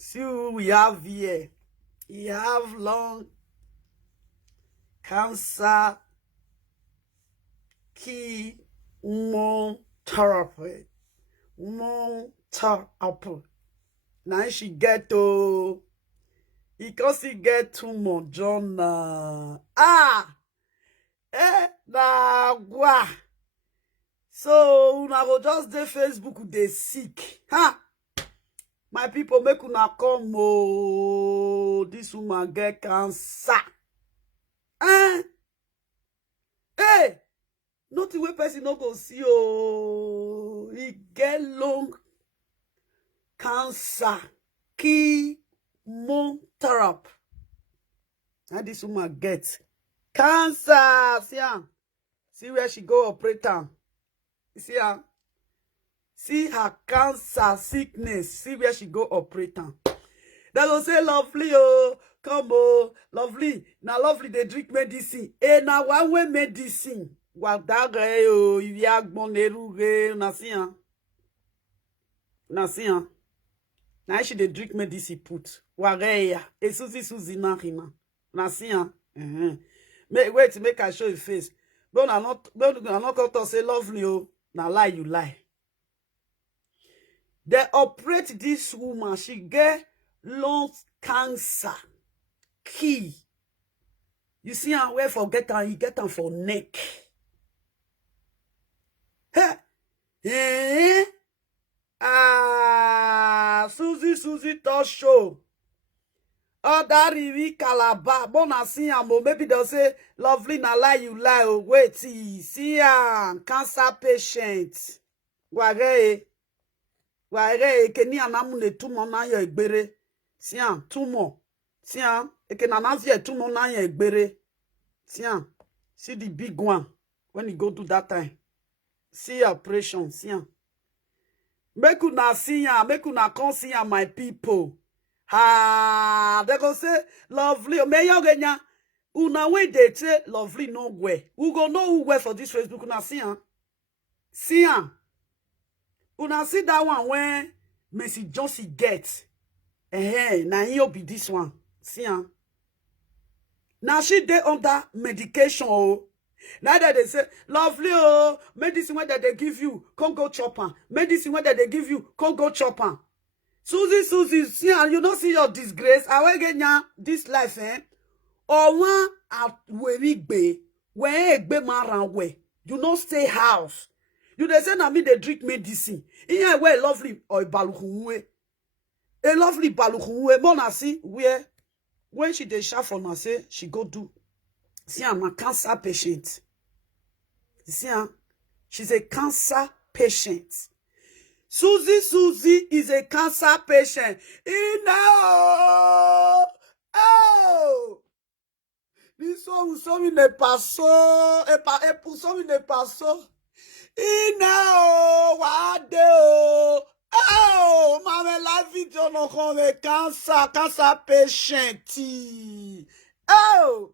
See who we have here. We have lung cancer chemotherapy. Therapy. Now she get to because he get too much John. Na gwa. So una go just dey Facebook dey sick. My people make una come. Oh, this woman get cancer. Hey, nothing wey person no go see. Oh, he get lung cancer chemotherapy. And this woman get cancer. See where she go operate am. See her. See her cancer sickness. See where she go operate am. They go say lovely, oh, come oh, lovely. Now lovely they drink medicine. Now one way medicine. Wadagre oh, you agbon eruge. Na see her. Na see her. Now she they drink medicine put. Wareya. E Suzy na hima. Na see her. Wait, make I show you face. Don't I not going to say lovely, oh. Now lie, you lie. They operate this woman. She get lung cancer. Key. You see her where forget her, he get her for neck. Suzy talk show. Oh, that rivi Calabar. Bona see am. Maybe they'll say, lovely, na lie, you lie. Oh, wait, see am. Cancer patient. Wage, keni anamune tumo na ye egbere. See am, tumo. See am, eke nanasi tumo na ye egbere. See am, see the big one when you go to that time. See operation, see am. Make una see am, make una come see am, my people. They go say lovely. Me yogenya. Una when they say lovely no way. We go know who way for this Facebook. Una see am. See am. Una see that one when Messi Josie gets. Now he'll be this one. See am. Now she dey under medication. Oh. Now that they say lovely oh, medicine when that they give you, can't go chop am. Medicine when that they give you, can't go chop am. Suzy, see, you don't see your disgrace. I will get this life, or one at Werigbe, where egbe maran way. You not stay house. You they say na me they drink medicine. Here where lovely or balukunwe. A lovely balukunwe. Mona see where when she dey sharp for na say she go do. See, I'm a cancer patient. See, she's a cancer patient. Suzy is a cancer patient. Oh! This one n'est pas so. Et pour ça, il n'est pas so. Oh! Maman, la vie de nos cancer patient. Oh!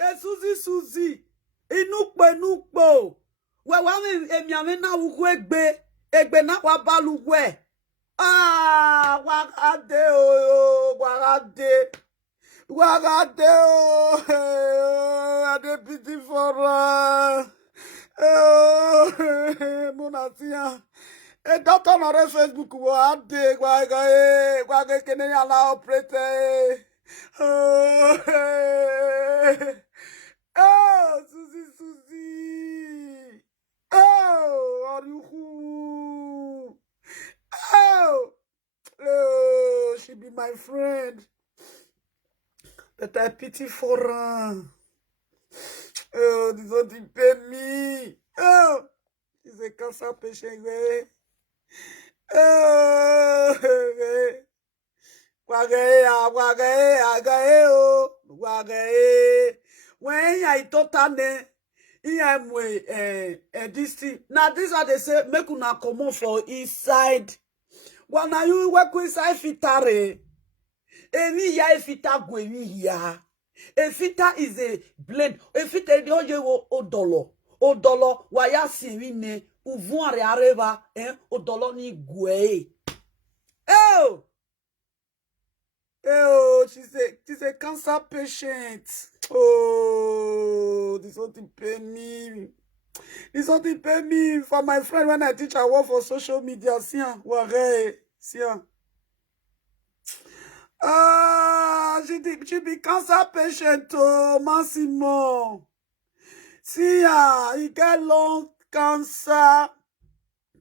Et Suzy. Inukpo. We emiame na ugwegbe. Egbe na wa balugwe. Wagade oh, wagade oh, ade pity for Munatia. E doctor na Facebook wo ade wage kene ya la operate. Oh, Suzy. Oh, are you who? Oh, she be my friend. But I pity for her. Oh, this don't pay me. Oh, she's a cancer patient. Oh, wage. When I thought this thing. Now this what they say, make una come for inside. When are you work inside fitare? Any ya fita gweni ya. A fita is a blade. A fita de oye odolo waya sirine uvuare areva odolo ni gwe. Oh, she's a cancer patient. Oh, this one to pay me. This one to pay me for my friend when I teach her work for social media. See, see. She be cancer patient, oh, Massimo. See, he get lung cancer,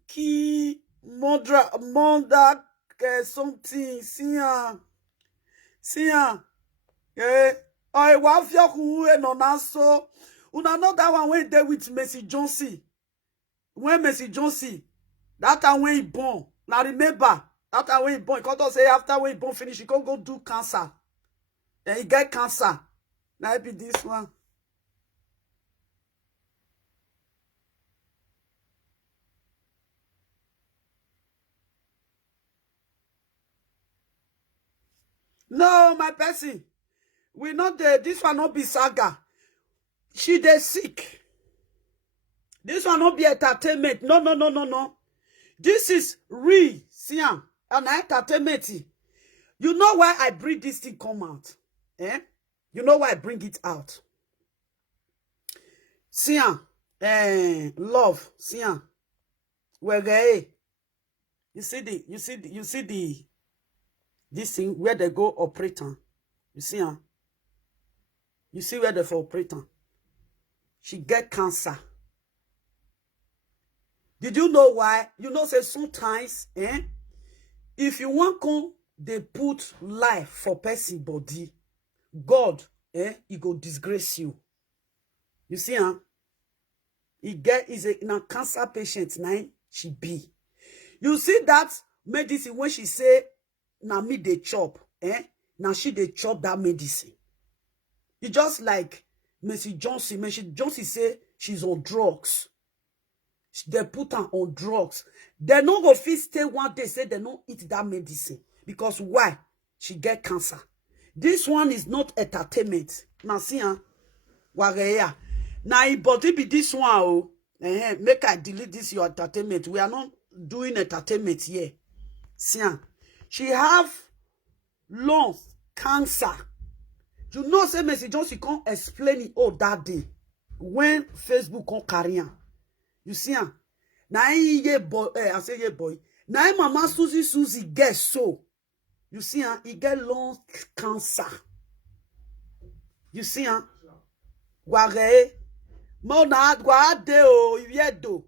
key, mother, something. See, eh. I want you to know so. Una know that one when they with Mercy Johnson. When Mercy Johnson, that time when he born. Now remember, that time when he born, he can't say after when he born finish, he can't go do cancer. Then he get cancer. Now it be this one. No, my person. We not the this one not be saga. She dey sick. This one not be entertainment. No. This is real, Sian, and entertainment. You know why I bring this thing come out? Eh? You know why I bring it out? Sian, love, Sian. Well, you see the this thing where they go operator. You see, you see where they for operator. She get cancer. Did you know why? You know, say sometimes, if you want to, they put life for person body, God, he go disgrace you. You see, he is a cancer patient now. She be. You see that medicine when she say, now me they chop, now she they chop that medicine. It's just like Mercy Johnson. Mercy Johnson say she's on drugs. They put her on drugs. They no go fit stay one day say they no eat that medicine. Because why? She get cancer. This one is not entertainment. Now see, Wareya. Now it body be this one, oh. Make I delete this your entertainment. We are not doing entertainment here. See, she have lung cancer. You know, say Mercy Johnson can't explain it all that day when Facebook can't carry her. You see, now ye boy, I say ye boy. Now mama Suzy get so. You see, he get lung cancer. You see, Ware, Mona, Guade, oh, Yedo.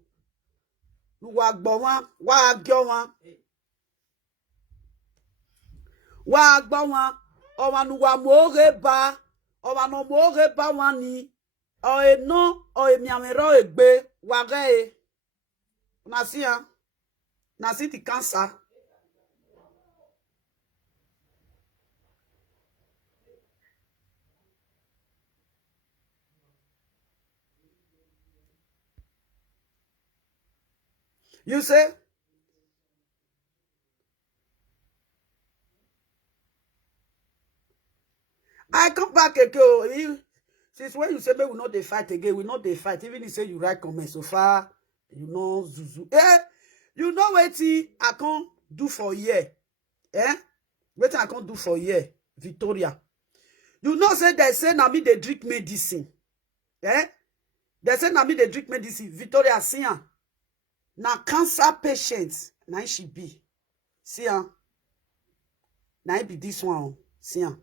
Wagbawan, Wagyawan. Wagbawan, Owanuwa Moreba, Owano Moreba wani, no, Miamero egbe, Ware. Nasia, Nasi the cancer. You say? I come back again. Since when you say we will not they fight again, we not they fight. Even if you say you write comments so far, you know Zuzu. You know what I can't do for a year. What I can't do for a year, Victoria. You know say they say na me they drink medicine. They say na me they drink medicine. Victoria see her. Na cancer patients. Na she be. See her. Na it be this one. See her.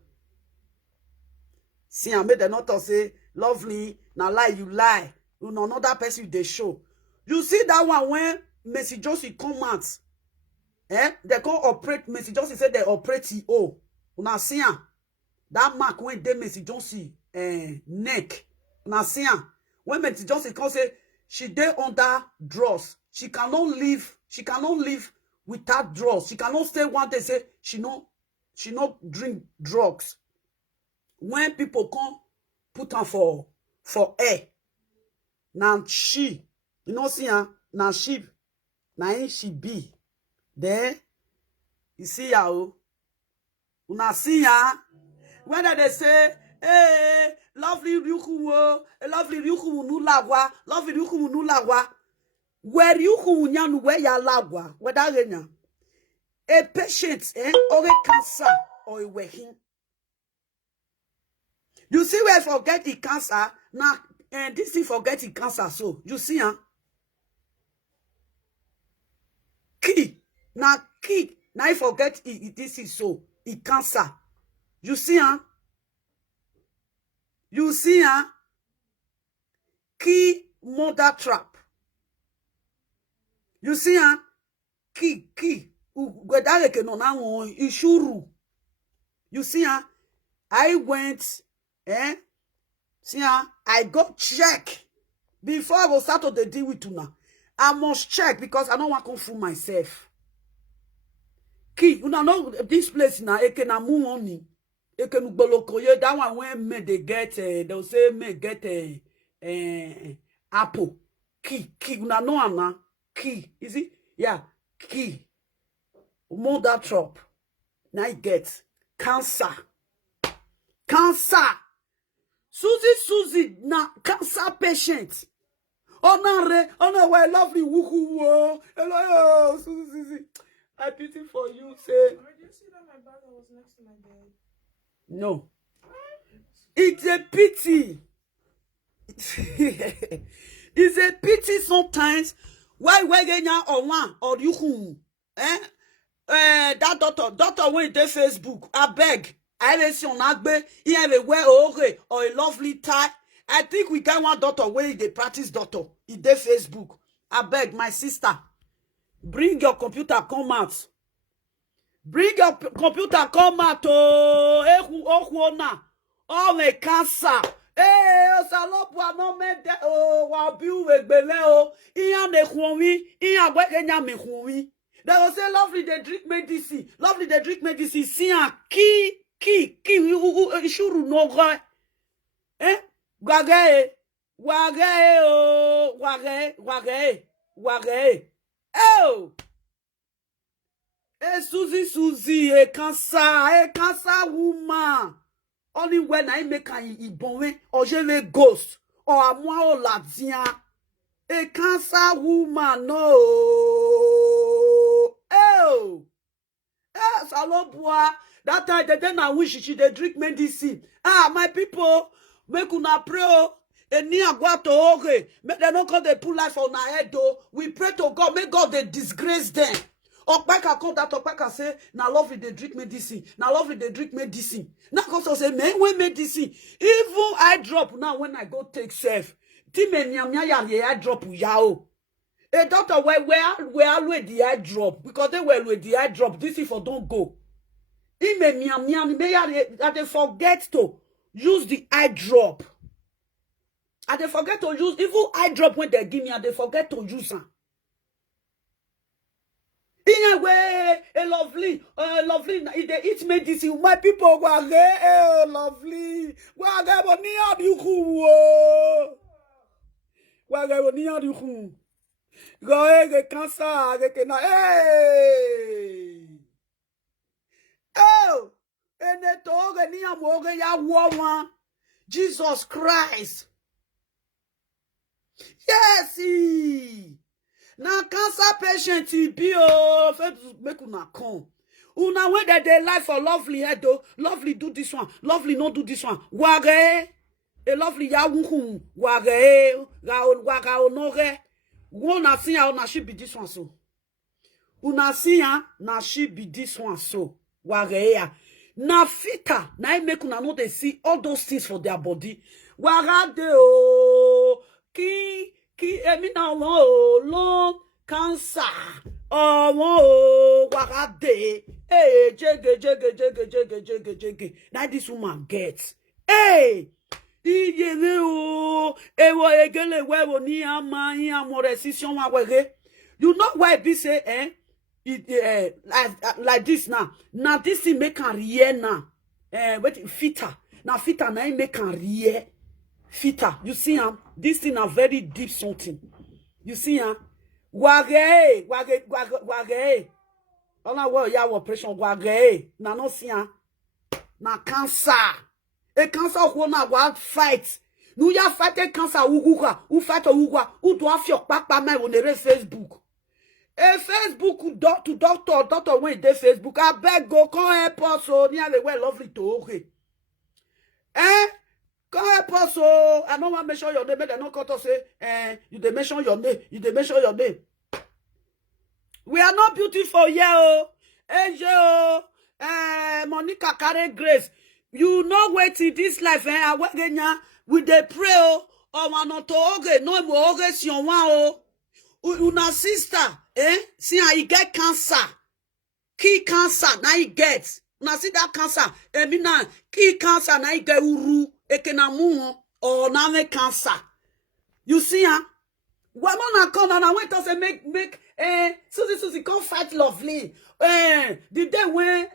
See, I made the not say, lovely, now lie, you lie. You know, another person they show. You see that one when Mercy Johnson come out. They can operate, Mercy Johnson said they operate EO. Una see that mark when they Mercy Johnson neck. Una see when Mercy Johnson can say, she dey under drugs. She cannot live without drugs. She cannot stay one day say, she no drink drugs. When people come put her for air, now she, you know, see her, now she be. Then, you see her, una see her, when they say, hey, lovely Ryukuwo, lovely Ryukuwu nu lagwa, lovely Ryukuwu nu lagwa, where Ryukuwu nyanu where ya lagwa, where that renya, a patient, or a cancer, or a wehin. You see where forget the cancer now, and this thing forget the cancer. So you see, key now I forget this is so it cancer. You see, you see, key mother trap. You see, key ishuru. You see, I went, see, I got check before I go start to the deal with tuna. I must check because I don't want to fool myself. Key, you know this place now. Eke na move on me. Eke nu bolokoye. That one when me they get, they'll say me get apple. Key, you know Anna. Key, is it? Yeah, key. Mother trap. Now I get cancer. Suzy na cancer patient. Oh no, well, lovely woohoo. Hello, Suzy. I pity for you, say. Did you see that my brother was next to my bed? No. It's a pity. It's a pity sometimes. Why genya or one or you that doctor went to Facebook. I beg. I will see on Agbe. He have a wear or a lovely tie. I think we got one doctor where they practice doctor. In their Facebook. I beg my sister. Bring your computer, come out. Bring your computer, come out. Oh, my cancer. Salopwa no me de wa biu wegbele o. Iyan ne khwonwi, iyan gwe kenya me khwonwi. They will say lovely they drink medicine. Lovely they drink medicine. See ki shuru no gwa. Wage o wage. Oh. Suzy, cancer woman. Only when I make an ibonwe or je le ghost or a moi o la dia. A cancer woman, no. Oh. Salopwa. That time they then wish she they drink medicine. My people, make una pray. And near Wortoworto, okay. Make them not call they pull life on our head though. We pray to God, make God they disgrace them. Okpaka come that Okpaka say, now lovely they drink medicine. Now lovely they drink medicine. Now also say, man, when medicine. Even I drop now when I go take self. Time nyamya I drop yao. A doctor where always the eye drop because they were with the eye drop. This if I don't go. They forget to use the eye drop. And they forget to use even eye drop when they give me and they forget to use them. In a way, lovely, they eat medicine. My people were lovely. Go cancer, hey. Oh, and the dog and the ya woman. Jesus Christ. Yes, now cancer patient be make una come. Una when they life for lovely head though. Lovely do this one. Lovely not do this one. Wage. A lovely ya wuhu. Wage. Waga onore. Una see how na she be this one so. Una see how na she be this one so. Wage ya. Na fita. Na I make una know they see all those things for their body. Wagade o. Ki emi na long cancer. Oh, wagade. Hey, jege. Now this woman gets. Hey, you know why be say like this now. Now this thing make a real now. Wait, fita. Now fita now make a real. Fita, you see this thing a very deep something. You see wage. Ona wo ya operation wage. Na no see na cancer. A cancer who na wa fight. Nu ya fight cancer uguka, u fight ugwa, u do afio papa my on Facebook. A Facebook doctor when dey Facebook. I beg go come help us so near the way lovely to okay. Come help us, oh. I don't want to mention your name. They don't cut us say, you dey mention your name. You dey mention your name. We are not beautiful here, oh. Angel, Monica carry grace. You know wait in this life, we dey pray, oh. One to oge, no mo oge si on one, oh. Una sister, see how you get cancer. Key cancer, now you get. Una see that cancer, mina, key cancer, now you get uru, ekenamu, or now make cancer. You see, huh? Woman come and I went to say make Suzy come fight lovely. The day when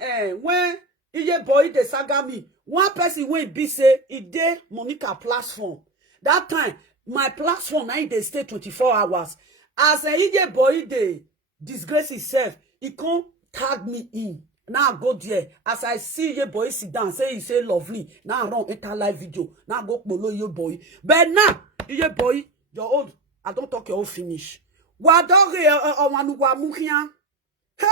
Iye boy they saga me, one person went be say it dey Monica platform. That time my platform now they stay 24 hours. As Iye boy they disgrace himself, he come tag me in. Now I go there. As I see Iye boy sit down, say he say lovely. Now I run enter live video. Now I go follow Iye boy. But now Iye boy, your old. I don't talk your own finish. Wadore owanuwa muhian. Hey!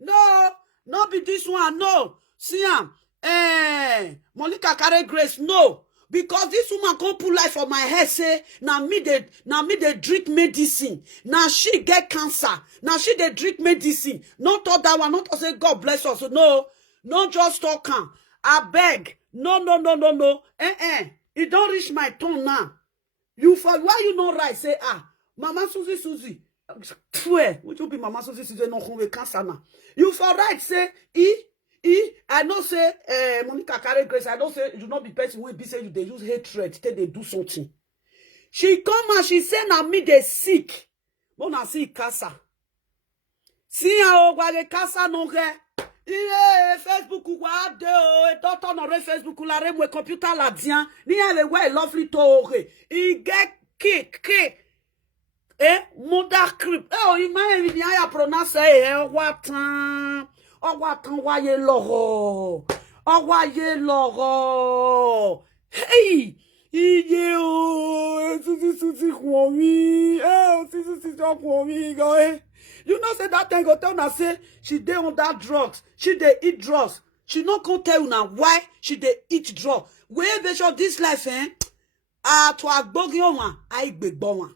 No, not be this one, no. See Monica carry grace, no. Because this woman come pull life for my head, say, now me they drink medicine. Now she get cancer. Now she they drink medicine. Not talk that one, not to say God bless us. No, no just talk. I beg. No. It don't reach my tongue now. You for why you not right? Say Mama Suzy. Swear, would you be Mama Suzy no home cancer now? You for right say I don't say Monica carry grace. I don't say you not be person when be say you they use hatred till they do something. She come and she say now me they sick. But now see cancer. See how the cancer no get. Facebook wa de o doctor no re Facebook la re mo computer la dian ni ele we lovely to e get kick mother crib o imagine ni aya pronounce watan waye loro hey iye o Suzy kwon Suzy kwon mi go You know, say that time go tell her say she dey on that drugs. She dey eat drugs. She not gonna tell you now why she dey eat drugs. Where they show this life, to agbogi one, I big bon.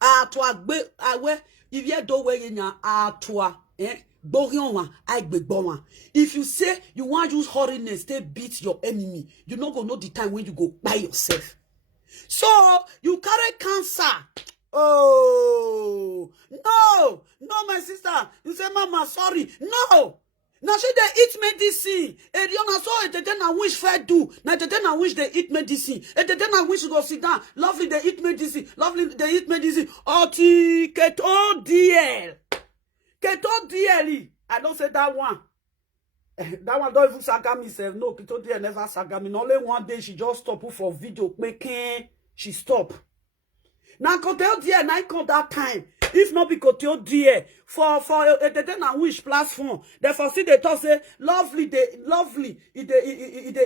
To agbe, where if you do where you na bogi one, I big bon. If you say you want use holiness, they beat your enemy. You not gonna know the time when you go by yourself. So you carry cancer. Oh no, my sister. You say, Mama, sorry. No. Now she they eat medicine. And you know, so they then I wish fair do. Now they then I wish they eat medicine. And they then I wish to go sit down. Lovely they eat medicine. Lovely they eat medicine. Oti keto DL. I don't say that one. That one don't even saga myself. No, keto DL never saga me. Only one day she just stop for video making. She stop. Now Kotel dear, now come that time. If not be Kotel dear, for they don't wish platform. Therefore, see they talk say lovely, they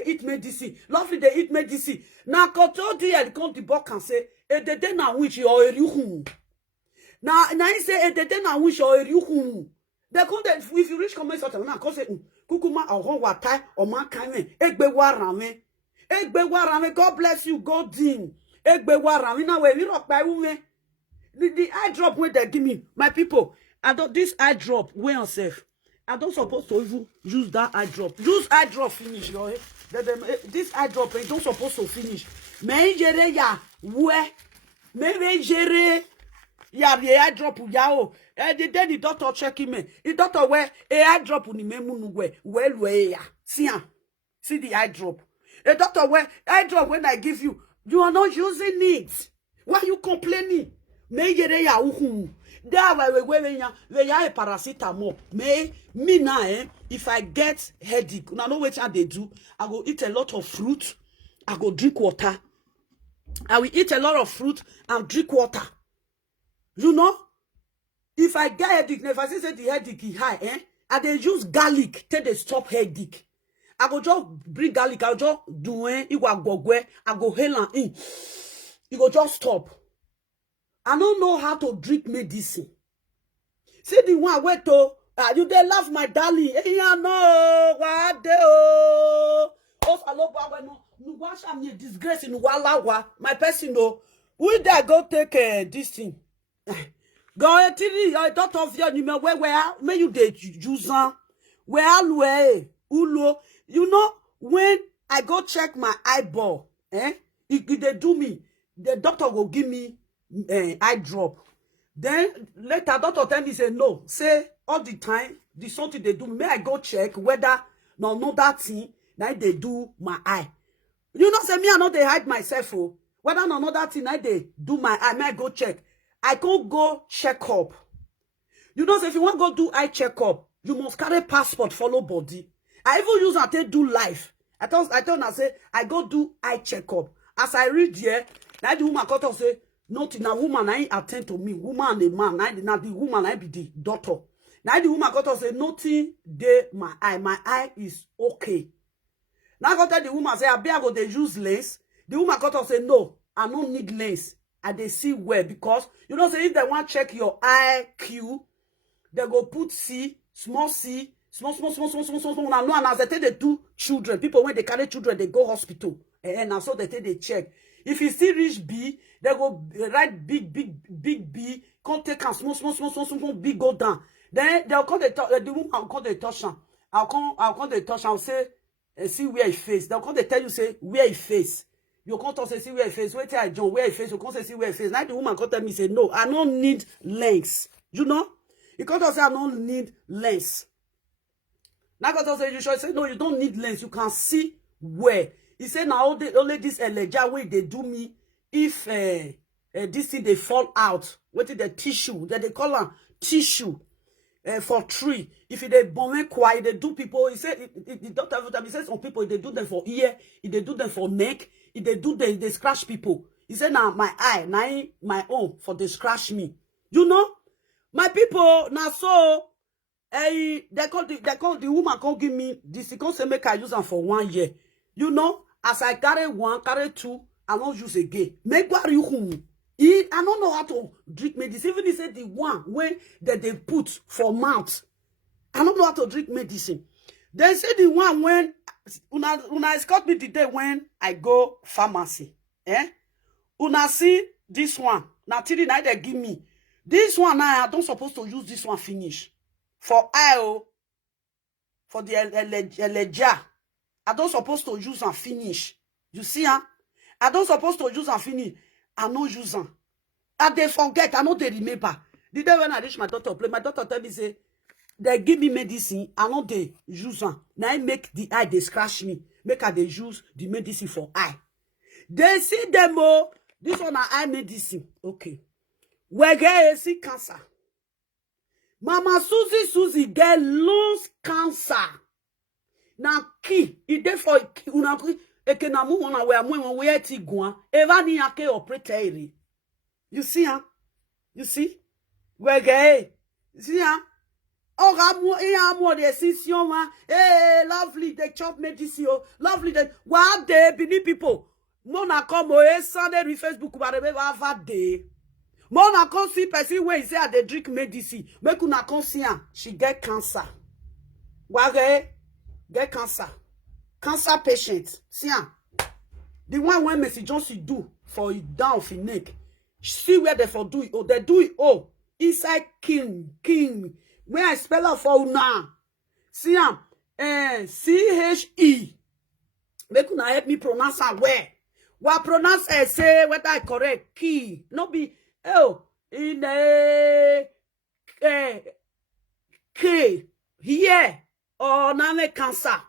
eat medicine. Lovely, they eat medicine. Now Kotel dear, come the book and say, they don't wish you or you. Now he say they don't wish or you. They come that if you reach comment something, now come say kukuma or water or man kind egbe warame. God bless you, God din. The eye drop when they give me, my people. I don't this eye drop way on safe. I don't supposed to even use that eye drop. Use eye drop finish, you know. This eye drop ain't don't supposed to finish. Mais jere ya where me jere ya the eye drop ya o. The day the doctor checking me. The doctor where a eye drop ni me munu well ya. See the eye drop. The doctor where eye drop when I give you. You are not using it. Why are you complaining? Me yere ya uhu. There we ya paracetamol. Me now if I get headache, now know what they do. I go eat a lot of fruit. I go drink water. I will eat a lot of fruit and drink water. You know, if I get headache, if I say the headache is high, I they use garlic till they stop headache. I go just bring garlic. I just do I go hail and in. It go just stop. I don't know how to drink medicine. See the one where to You they love my darling. Yeah, no, what oh. Also, I love when no wash am a disgrace in Walawa. My person no. We there go take this thing. Go tiri your daughter of your you where may you dey use where ulo. You know when I go check my eyeball, if they do me, the doctor will give me eye drop. Then later, doctor tell me say no. Say all the time, the something they do. May I go check whether no that thing now they do my eye. You know, say me I know they hide myself. Oh, whether no that thing now they do my eye. May I go check? I can't go check up. You know, say if you want to go do eye checkup, you must carry passport, follow body. I even use that do life. I told her say I go do eye checkup. As I read here, now the woman cut off say. Nothing na woman I attend to me, woman and a man. Now the woman I be the daughter. Now the woman got to say nothing dey my eye is okay. Now got tell the woman say I be go they use lens. The woman got to say no, I don't need lens. I they see where because you know say if they want check your IQ, they go put small, and as they take they do children, people when they carry children they go hospital and so they take they check. If you see reach B, they go write big B, can't take a small, big go down. Then they'll call the woman, I'll call the touch. I'll call the touch, I'll say, see where he face. They'll call the tell you, say, where he face. You can't say, see where he face. Wait till I join, where he face. You can't say, see where he face. Now the woman can't tell me, say, no, I don't need lens. You know? You can't say, I don't need lens. Now can't say, you should say, no, you don't need lens. You can see where. He said now only this eleja way they do me if this thing they fall out. What is the tissue that they call them tissue for tree? If they bomb quiet, they do people. He said the doctor every time he says some people they do them for ear, if they do them for neck, if they do they scratch people. He said now my eye, now my own for they scratch me. You know, my people now so. They call the woman can't give me this. He can't say make I use them for 1 year. You know, as I carry one, carry two, I don't use again. Make what you whom. I don't know how to drink medicine. Even he said the one when that they put for mouth. I don't know how to drink medicine. They say the one when una escort me the day when I go pharmacy. Una see this one. Now till the night they give me. This one now I don't supposed to use this one finish. For IO, for the eleja. I don't supposed to use and finish. You see, I don't supposed to use and finish. I no use them. I they forget. I know they remember. The day when I reach my daughter play, my daughter tell me say, they give me medicine. I know they use them. Now I make the eye they scratch me. Make her they use the medicine for eye. They see them oh. This one are eye medicine. Okay. We get see cancer. Mama Suzy get lungs cancer. Na ki ide for una eke na mu wona we amu we eti guan eva ni ake operator. You see you see we get see o ga mu amu decision ma lovely they chop medicine lovely they what day bini people mona come Sunday re Facebook ba be va day mona come see person wey say they drink medicine make una come see am she get cancer wage get cancer patient see am the one when Messi Johnson do for it down for neck see where they for do it they do it inside king when I spell out for una see am CHE make una help me pronounce am well what pronounce say whether I correct key no be in the K here or name cancer.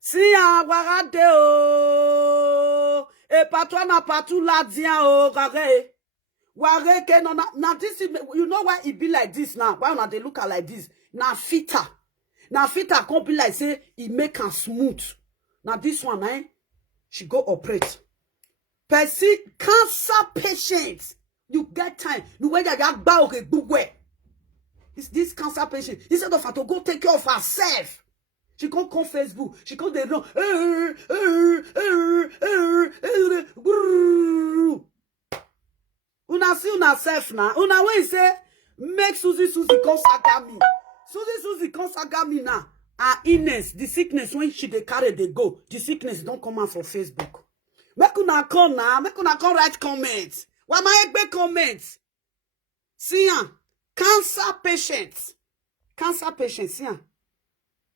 Si awarade o e patwa na patu la dia o kare. Ware ke no na this you know why it be like this now. Why not they look at like this? Na fita. Na fita can't be like say it make am smooth. Now this one she go operate. Percy cancer patients. You get time. You wait that ba okay bugwe. It's this cancer patient. Instead of her to go take care of herself. She can't call Facebook. She can't run. Una see una self now. Una when say make Suzy come saga me. Suzy cancer got me now. Her illness, the sickness when she dey carry they go, the sickness don't come out for Facebook. Make una come now, make una come write comments. Why my egbe comments? See ya, cancer patients. Cancer patients, see ya.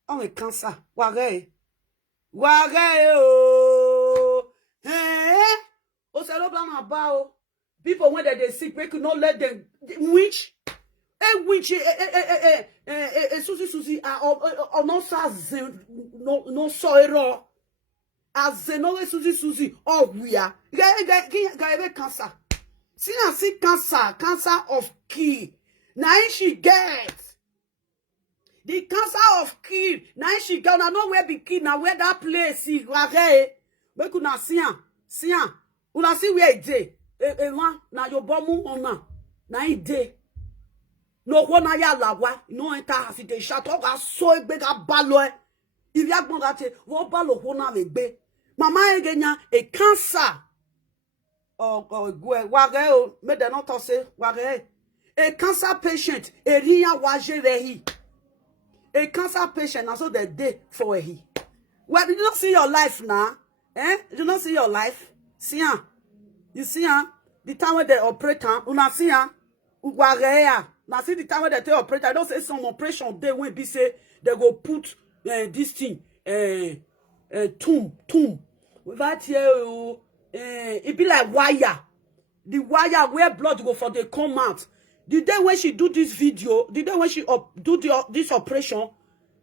Oh, cancer. Ware oh. Eh? O se lo blan about people when they sick, make you not let them witch. Which Suzy no sa no so ero as no Suzy oh we are get cancer. See cancer of key. Now she get the cancer of key. Now she get. I know where be key. Now where that place is. Make una see una see where it dey. Na your bomu ona. Na it dey. No one ya lawa. No enter as it shut up. I saw a big ballo. If you want that, what ballo hona be? Mama egenya a cancer. Oh, wage me de not say wage. A cancer patient. A ria waje rehi. A cancer patient. And so the day for a he. Well, you don't see your life now. Eh? You don't see your life. See ya. You see ya. The time when they operate, una see ya. Wage. Now see the time when they operate, I don't say some operation they will be say they go put this thing tomb. Without here it be like wire. The wire where blood go for the come out. The day when she do this video, the day when she do this operation,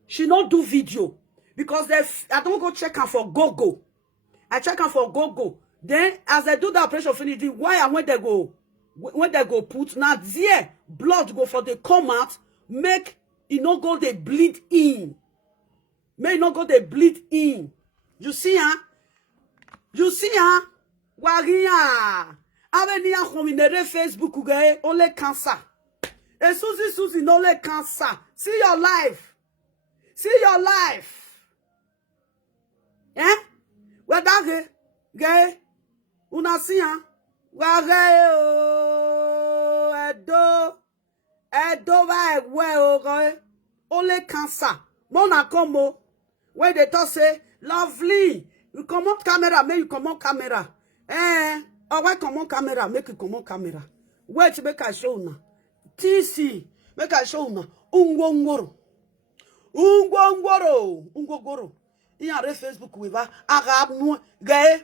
she not do video because I don't go check her for go. I check her for go. Then as I do the operation finish, the wire when they go put now there blood go for the come out, make it not go they bleed in. May not go they bleed in. You see huh? You see huh? Waria. Aveni a hominere Facebook uge only cancer. E Suzy no le cancer. See your life. See your life. Eh? Where that gay? Una see huh? Where Edo va well okay. Only cancer. Mona combo. Where they talk say lovely. You come on camera, make you come on camera. Oh, why come on camera? Make you come on camera. Wait, make I show now. TC, make I show now. Ungwongoro. In your Facebook with her. Arab no gay.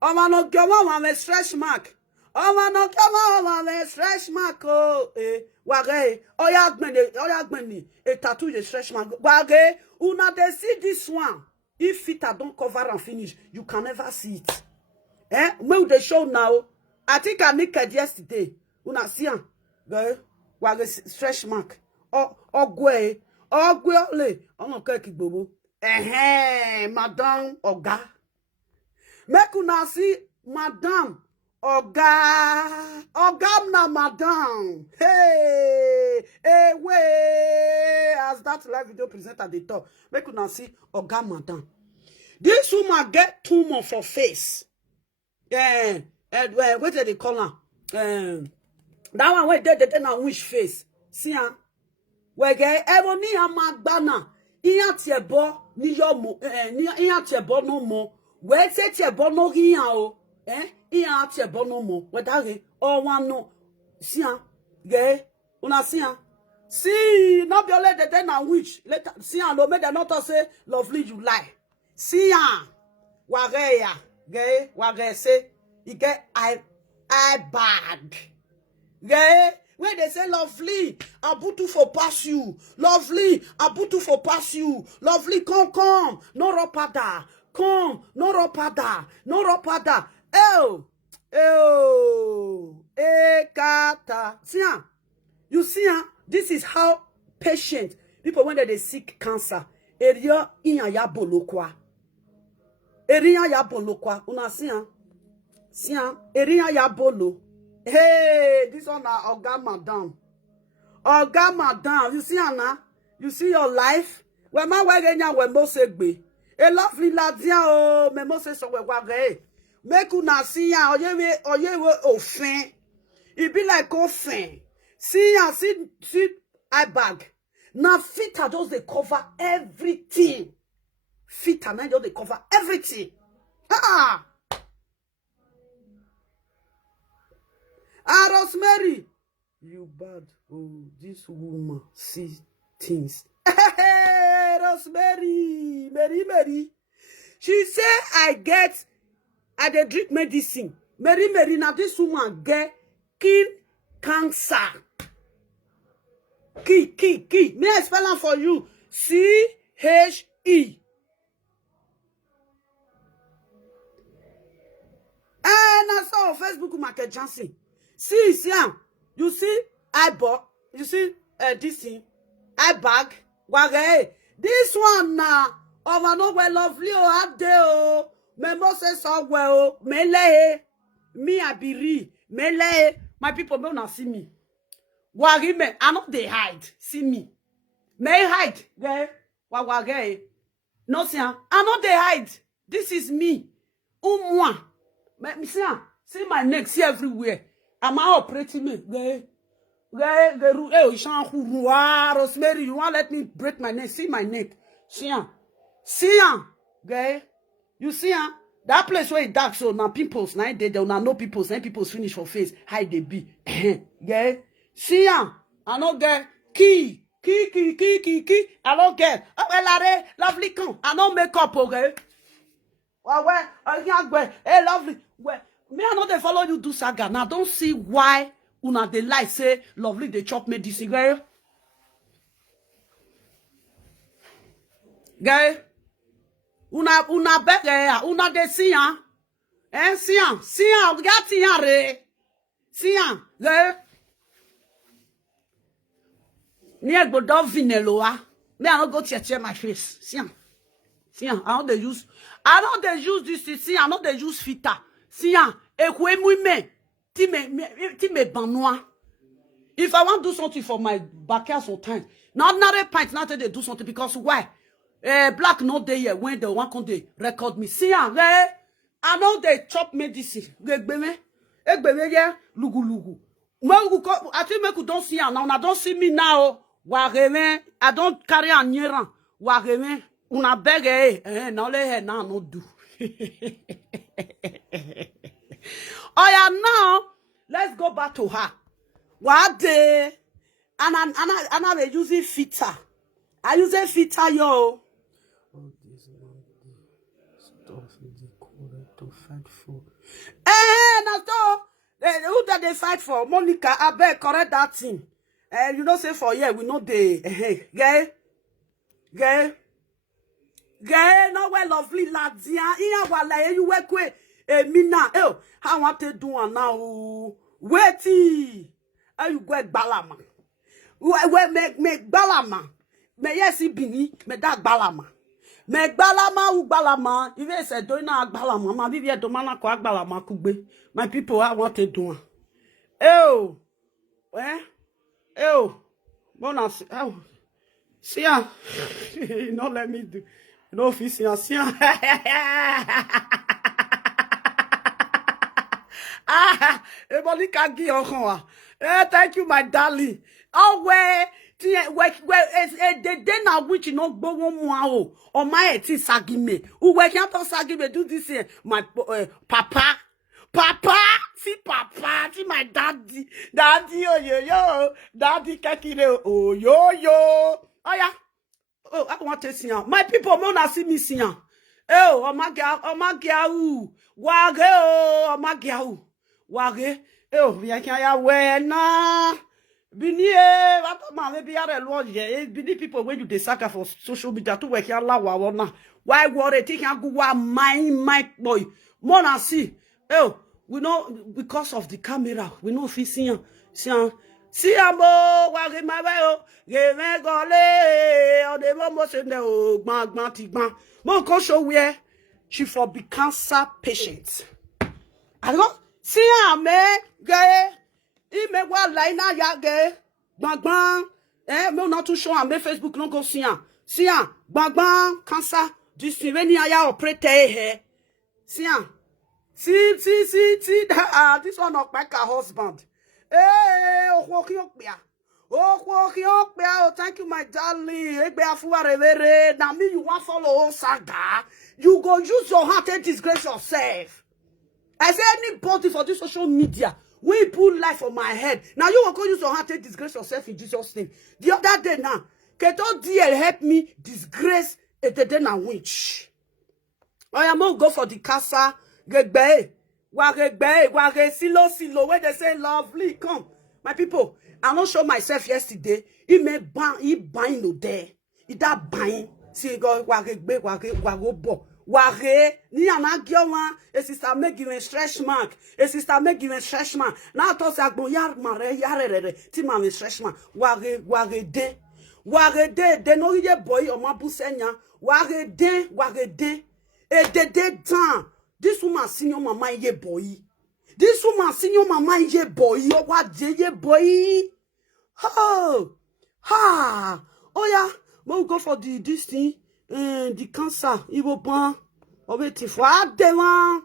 Oh, man, no come on a stretch mark. Oh, man, no come on a stretch mark. Oh, wage. Oh, yagmeni. A tattoo the stretch mark. Wage. Una they see this one. If it don't cover and finish, you can never see it. Eh? Me they show now. I think I naked yesterday. Una see am. Girl, wage stretch mark. Ogwe ole. Ono keki bobo. Madam Oga. Make una see Madam Oga. Oga na Madam. Hey, way. As that live video present at the top. Make una see Oga Madam. This woman get tumor for face. What do they call her? That one where they na wish face. See her? Where get ebony and magbana. Iya tiebo ni yo mo. Iya tiebo no mo. Where say tiebo no iya o. Iya tiebo no mo. Where that oh one no. See her? Get una see her? See, not be only the then and which later see and no make them not say lovely you lie. See ya, wage gay, wage say you get I bag. Gay, when they say lovely, abutu for pass you. Lovely, abutu for pass you. Lovely, come, no ropada. Come, no ropada. Kata. See ya. You see ya. This is how patient people when they seek cancer. Area inya ya bolokwa. Area ya bolokwa. Una see ya? See ya? Area ya bolo. Hey, this one na Oga Madam. Oga Madam. You see ya na? You see your life? We ma wegenya we mo segbe. E lovely ladia o me mo se so we wage. Make una see ya oyewe ofin. It be like ofin. See ya, see I bag. Now filter just they cover everything. Filter now just they cover everything. Ah, Rosemary, you bad. Oh, this woman see things. Hey, Rosemary, Mary. She say I dey drink medicine. Mary, now this woman get skin cancer. Key. Me I spell am for you. CHE. And I saw on Facebook Market Johnson. See, you see, I bought, you see, this thing, I bag, wage. This one now, over no well lovely oh have day oh. Me mo say so well oh, me lay, me abiri, me lay. My people don't not see me. Wage me, I not they hide, see me. May hide, gay, wage. No see, I not they hide. This is me. Moi. See my neck, see everywhere. Am I operating me? Rosemary, you want let me break my neck? See my neck. See, you see, that place where it dark, so now pimples, now they don't know pimples, now pimples finish for face. Hide they be. See, I don't get key. I don't get. Oh, lovely come. I don't make up, okay? Well, hey, lovely. Well, me I know they follow you do saga. Now don't see why una they lie say lovely they chop medicine, girl. Girl, una beg una de see ya. See ya, we got ya re. See ya, girl. Near go down vineloa. Me I don't go check my face. See ya. See, I know they use this. See, I know they use filter. See, if I want to do something for my backyard sometimes, not a pint, not they do something because why? Black not there yet when they want to record me. See, I know they chop medicine. Lugu. I think me don't see now. I don't see me now. I don't carry a near. Una beg now let her now no do. Oh yeah, now let's go back to her. What day? And I'm using filter. I use a filter, yo. Oh, this stuff is correct to fight for. Now who that they fight for? Monica, I beg correct that thing. You know say for yeah, we know the Gay, no well lovely lads. Yeah, wala you work with mina. Oh, how want to do now? Waiting. Are you go balama? We make balama. Me yes bini, me that balama. Make balama u balama. If you say do na balama, ma vivi do mana ko balama kugbe. My people, I want to do. Oh, bonus. Oh, see ya. No let me do. No official. Everybody can give you. Thank you, my darling. Oh, where the day now which you know go one or my eti sagime. Who we can't sagime do this here? My papa. See my daddy, oh daddy kakire, oh yo. Oh yeah. Oh, I want to see ya. My people wanna see me see ya. Oh, wage, oh, we can ya we na. Bini what man maybe are Lord yeah. Bini people when you dey sack for social media to work ya la wa na. Why worry think ya go wa my boy. Mona see. Oh, we know because of the camera. We know if see ya. See amo wage my way ge me gole o de mo se ne o gbangban ti gban mo ko show where she for be cancer patient. I don't see ame ge I me wa line na ya ge gbangban me not too sure ame Facebook no go see am gbangban cancer this thing when ya operate here see am see this one of my husband. Oh, thank you, my darling. Now me, you want follow saga. You go use your heart and disgrace yourself. I say anybody for this social media, we put life on my head. Now you will go use your heart and disgrace yourself in Jesus' name. The other day now, Keto DL help me disgrace a Tedena witch. I am going to go for the casa. Ware silo, where they say lovely. Come, my people. I not show myself yesterday. He buying no there. He that buying. See go ware bo. Ware ni anagiowa. A sister make you a stretch mark. A sister make you a stretch mark. Now toss agbon yar mare yarere. Tima me stretch mark. Ware de. De no ye boy o mabusenya. Ware de. E de tan. This woman senior mama ye boy. This woman senior mama ye boy. Oh what ye boy. Oh, ha. Oh yeah. We'll go for this thing. The cancer. It will ban. Oh wait if what they want.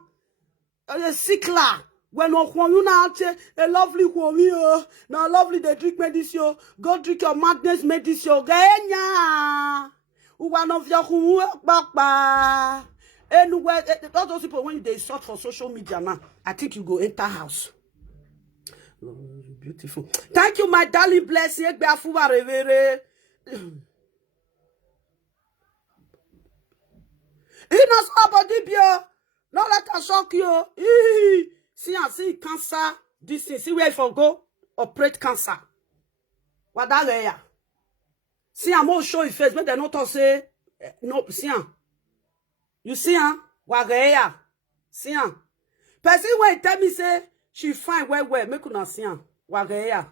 The sickler. When you now a lovely woman. Now lovely they drink medicine. Go drink your madness medicine. Genya. One of your who papa. Anywhere, all those people when they search for social media now, I think you go enter house. Oh, beautiful. Thank you, my darling blessing. He knows about bio. Not let us shock you. See cancer. This thing. See where for go operate cancer. What that there? See, I'm all show you face, but they not say no. See. You see, Wagaya. See, person when tell me say she fine well, make una see, Wagaya.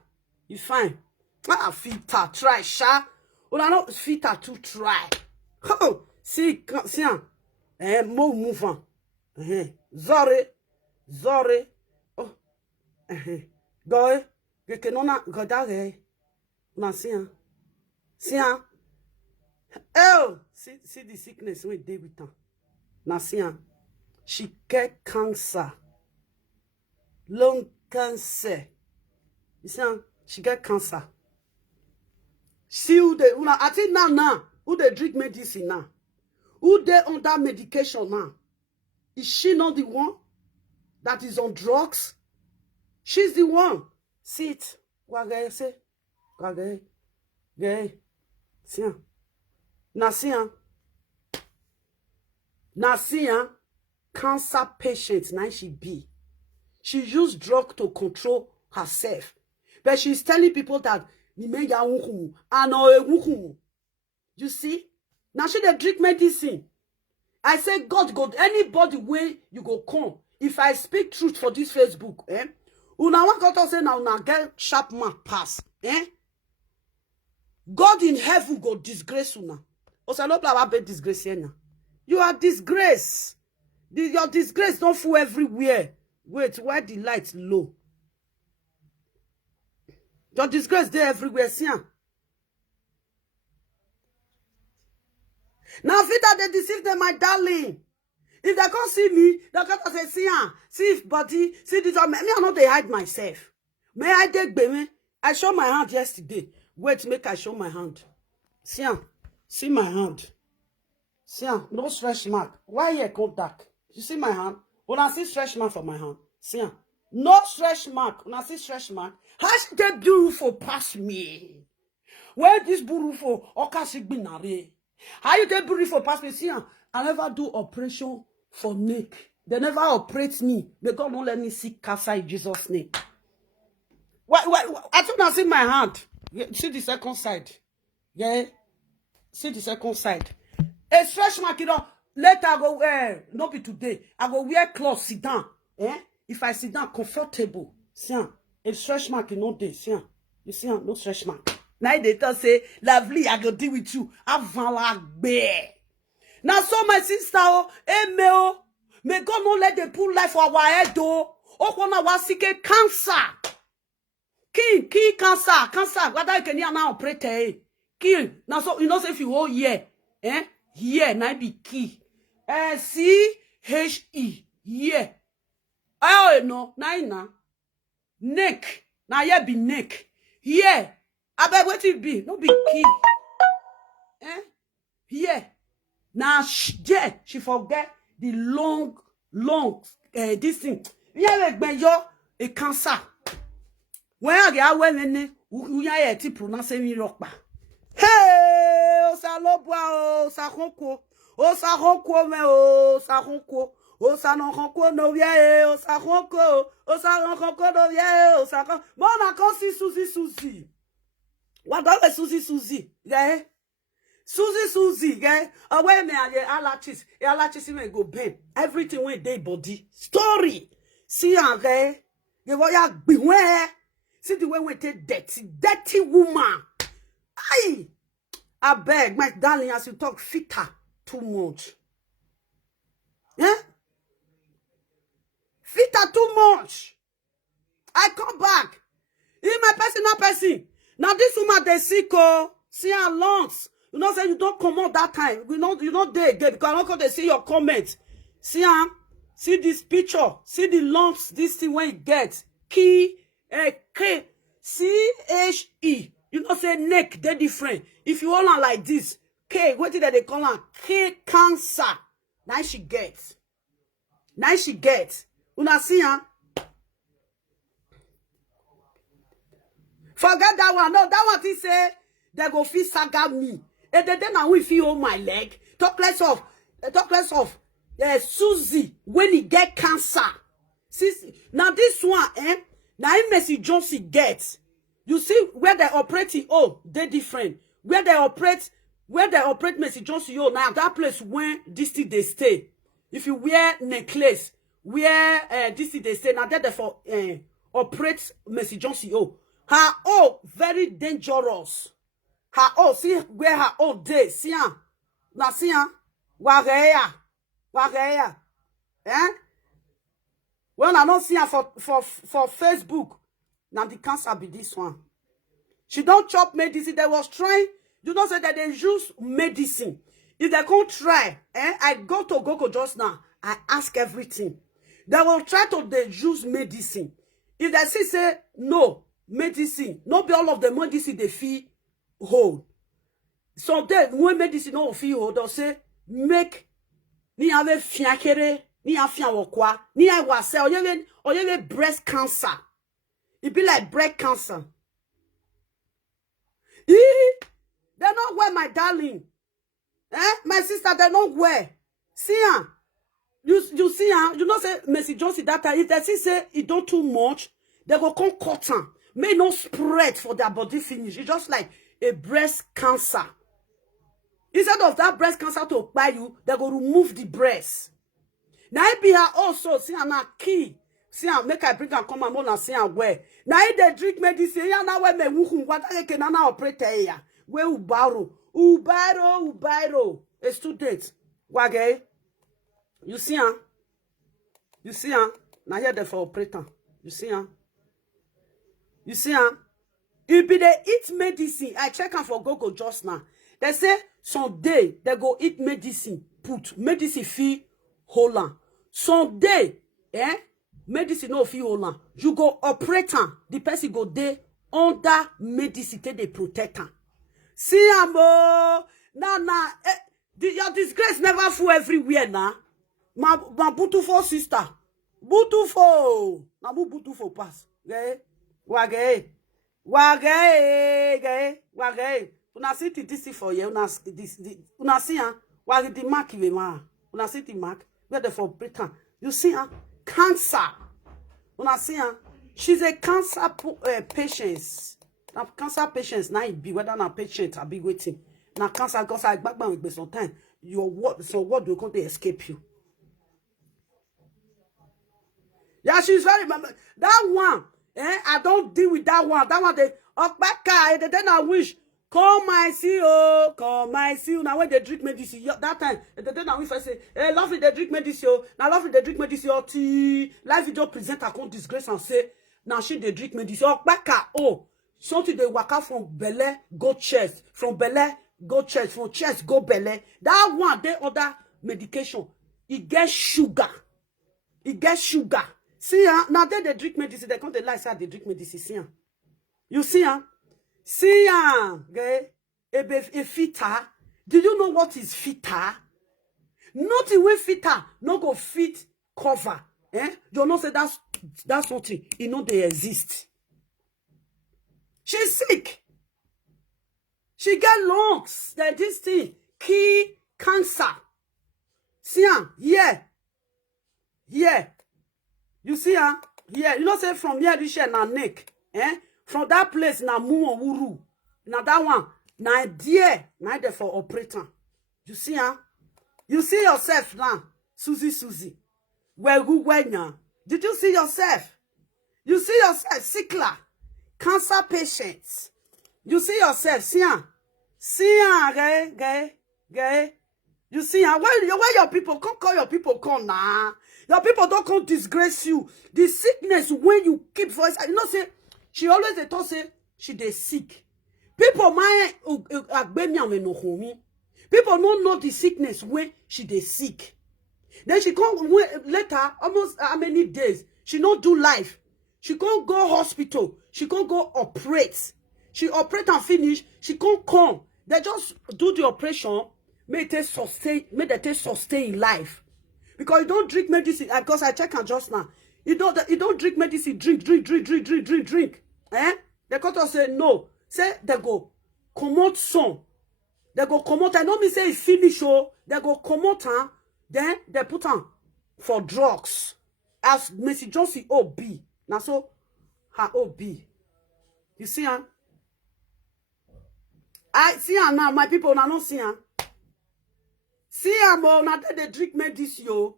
You fine. Ah, fit her try, sha. Una not fit her to try. Oh, see, more move on. Sorry. Oh, go, get canona, go down. Na see, oh, see the sickness we deal with her. Nasia, she get cancer, lung cancer. You see, she get cancer. See who they, I think now, who they drink medicine now, who they on that medication now. Is she not the one that is on drugs? She's the one. See it. Wagaye say, wagaye, see, Nasia. Nasia, cancer patient, now she be. She used drug to control herself. But she's telling people that you see? Now she dey drink medicine. I say, God, anybody where you go come. If I speak truth for this Facebook, una want to say now una get sharp mark pass. God in heaven go disgrace una. Osa no plan about disgrace now. You are disgrace. Your disgrace don't fool everywhere. Wait, why the light low? Your disgrace there everywhere, see? Now, Vita, they deceive them, my darling. If they can't see me, they can't say, see if body, see this. Me, I know they hide myself. May I take baby? I show my hand yesterday. Wait, make I show my hand. See my hand. See, no stretch mark. Why here come dark? You see my hand? When I see stretch mark for my hand. See, no stretch mark. When I see stretch mark, how she get beautiful past me? Where this beautiful okasigbinare? How you get beautiful past me? See, I never do operation for neck. They never operate me. May God don't let me see cancer in Jesus' name. I think I see my hand. See the second side. Yeah. See the second side. A stretch mark, later I go wear, not be today. I go wear clothes, sit down. If I sit down comfortable, see, a stretch mark, no day, see, you see, no stretch mark. Now they tell say, lovely, I go deal with you. Avant la bear. Now, so my sister, may God not let them put life for our head, though. Oh, when I was sick, cancer. King, cancer. What I can hear now, operate, King. Now, so, you know, if you hold here, here, now be key. C-H-E, here. Oh, no, now, neck. Now, here be neck. Here, I beg what it be. No be key. Eh? Here. Now, yeah, she forget the long, this thing. Yeah, like a cancer. When I get away, we are to pronounce me rock. Hey, o sa ronko, me o sa ronko, o sa non ronko no vie, o sa ronko no vie, o sa ronko. Mon encore si Suzy. What does Suzy? Yeah. Suzy, yeah. Away me and alachis me go bend. Everything with day body. Story. See and there. You want beware. See the way we take dirty woman. Aye. I beg, my darling, as you talk fitter too much. Yeah? Fitter too much. I come back. In my personal person. Now this woman they sick, oh, see her lungs. You know, say you don't come out that time. You not there again because I'm not going to see your comments. See her, see this picture, see the lumps, this thing when it gets K-C-H-E. You know, say neck, they're different. If you hold on like this, K, what did they call her? K cancer. Now she gets. Una see her? Forget that one. No, that one he say they go feel saga me. And then now we feel on my leg. Talk less of Suzy when he get cancer. See, now this one, now Mercy Johnson gets. You see where they operating, oh, they different. Where they operate Mercy Johnson, oh, now that place when this thing they stay. If you wear necklace, this thing they stay, now that for operate Mercy Johnson, oh. Her own very dangerous. Her own, see where her own day. See her. Now see her. Wageya. Eh? When I don't see her for Facebook. Now the cancer be this one. She don't chop medicine. They was trying. You know say that they use medicine. If they can't try, I go to Gogo just now. I ask everything. They will try to they use medicine. If they say no. Medicine, not be all of the medicine they feel hold. So then when medicine no feel hold, they'll say make ni have fiankere, ni have fianwokwa, ni have wase, or you breast cancer. It be like breast cancer. They don't wear, my darling. My sister, they don't wear. See her. You see her. You know say Mercy Johnson that time. If they say it don't too much, they go come cut her. May not spread for their body finish. It's just like a breast cancer. Instead of that breast cancer to buy you, they go remove the breast. Now it be her also. See her now key. See her make I bring her come and more and see her where. Now if they drink medicine, ya now where me wukum what I can now operate here. Where ubaro. A student. Wage. You see her? Now here they for operator. You see her? You see, if they eat medicine, I check them for Gogo just now. They say someday they go eat medicine, put medicine fee hold on. Someday, medicine no fee hold on. You go operate her, the person go there under medicine till they protect her. See, your disgrace never full everywhere now. My beautiful sister, beautiful, na beautiful pass, yeah. Wage. Una see this for you. Una see wage the mark we ma. Una see the mark where the for Britain. You see her cancer. Una see her. She's a cancer patient. Now cancer patients now it be whether na patient I be waiting. Now cancer because I back with sometimes your word so what do you come to escape you? Yeah, she's very that one. I don't deal with that one. That one they then I wish come my CEO. Now when they drink medicine, that time then I wish I say, hey, lovely they drink medicine. Now lovely they drink medicine. Life video present I can't disgrace and say now she they drink medicine. Something they walk out from belly go chest, from belly go chest, from chest go belly. That one they other medication. It gets sugar. See, now they drink medicine. They come to lie, say they drink medicine. See, you see, See okay? A fitter. Do you know what is fitter? Nothing when fitter no go fit cover. You know say that's nothing. You know they exist. She's sick. She get lungs. That this thing key cancer. See yeah. Yeah. You see yeah. You know say from here this year na neck. From that place na mu wuru. Now that one na there for operator. You see You see yourself now, Suzy. Well, did you see yourself? You see yourself, sickler, cancer patients. You see yourself, see gay. You see where your people come call your people come now. Your people don't come disgrace you. The sickness when you keep voice. You know say she always they talk say she dey sick. People mind people don't know the sickness when she dey sick. Then she come later, almost how many days? She don't do life. She can't go hospital. She can't go operate. She operate and finish. She can't come. They just do the operation. Make they sustain in life. Because you don't drink medicine. Because I check and just now. You don't drink medicine. Drink. The doctor say no. Say they go come out some. They go come out. I know me say it's finish. They go come out. Then they put on for drugs. As Mrs. Johnson OB. Now so her OB. You see I see her now. My people now not see her. See her more. Now they drink medicine yo.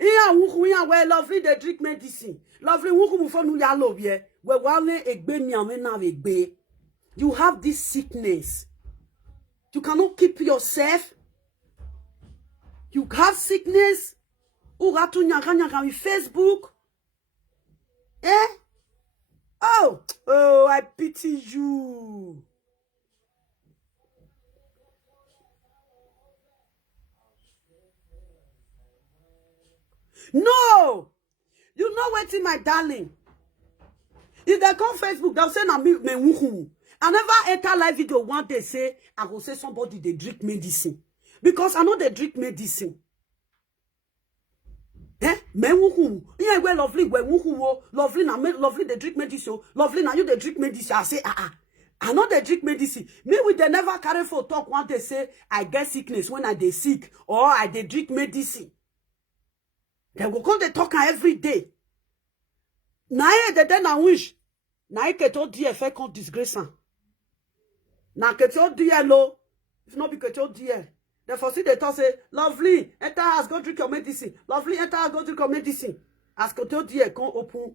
Iya wuku iya we lovely they drink medicine. Lovely wuku mu fonu ya love ye. We wale egbe mi ame na egbe. You have this sickness. You cannot keep yourself. You have sickness. Uratu nyaka with Facebook. Oh, I pity you. No. You know what, my darling? If they come Facebook, they'll say na me wuhu. I never enter live video one day say I go say somebody they drink medicine. Because I know they drink medicine. Men wuhu. Yeah, well lovely, we wuhu. Lovely na lovely they drink medicine. Lovely na you they drink medicine. I say I know they drink medicine. Me with they never carry for talk one day say I get sickness when I they sick or I they drink medicine. They go come they talk every day. Na they then I wish. Na keto DF con disgrace. Na keto DLO. If not be keto DL. Therefore see they talk say lovely enter house go drink your medicine. Lovely enter house go drink your medicine. As keto DL con open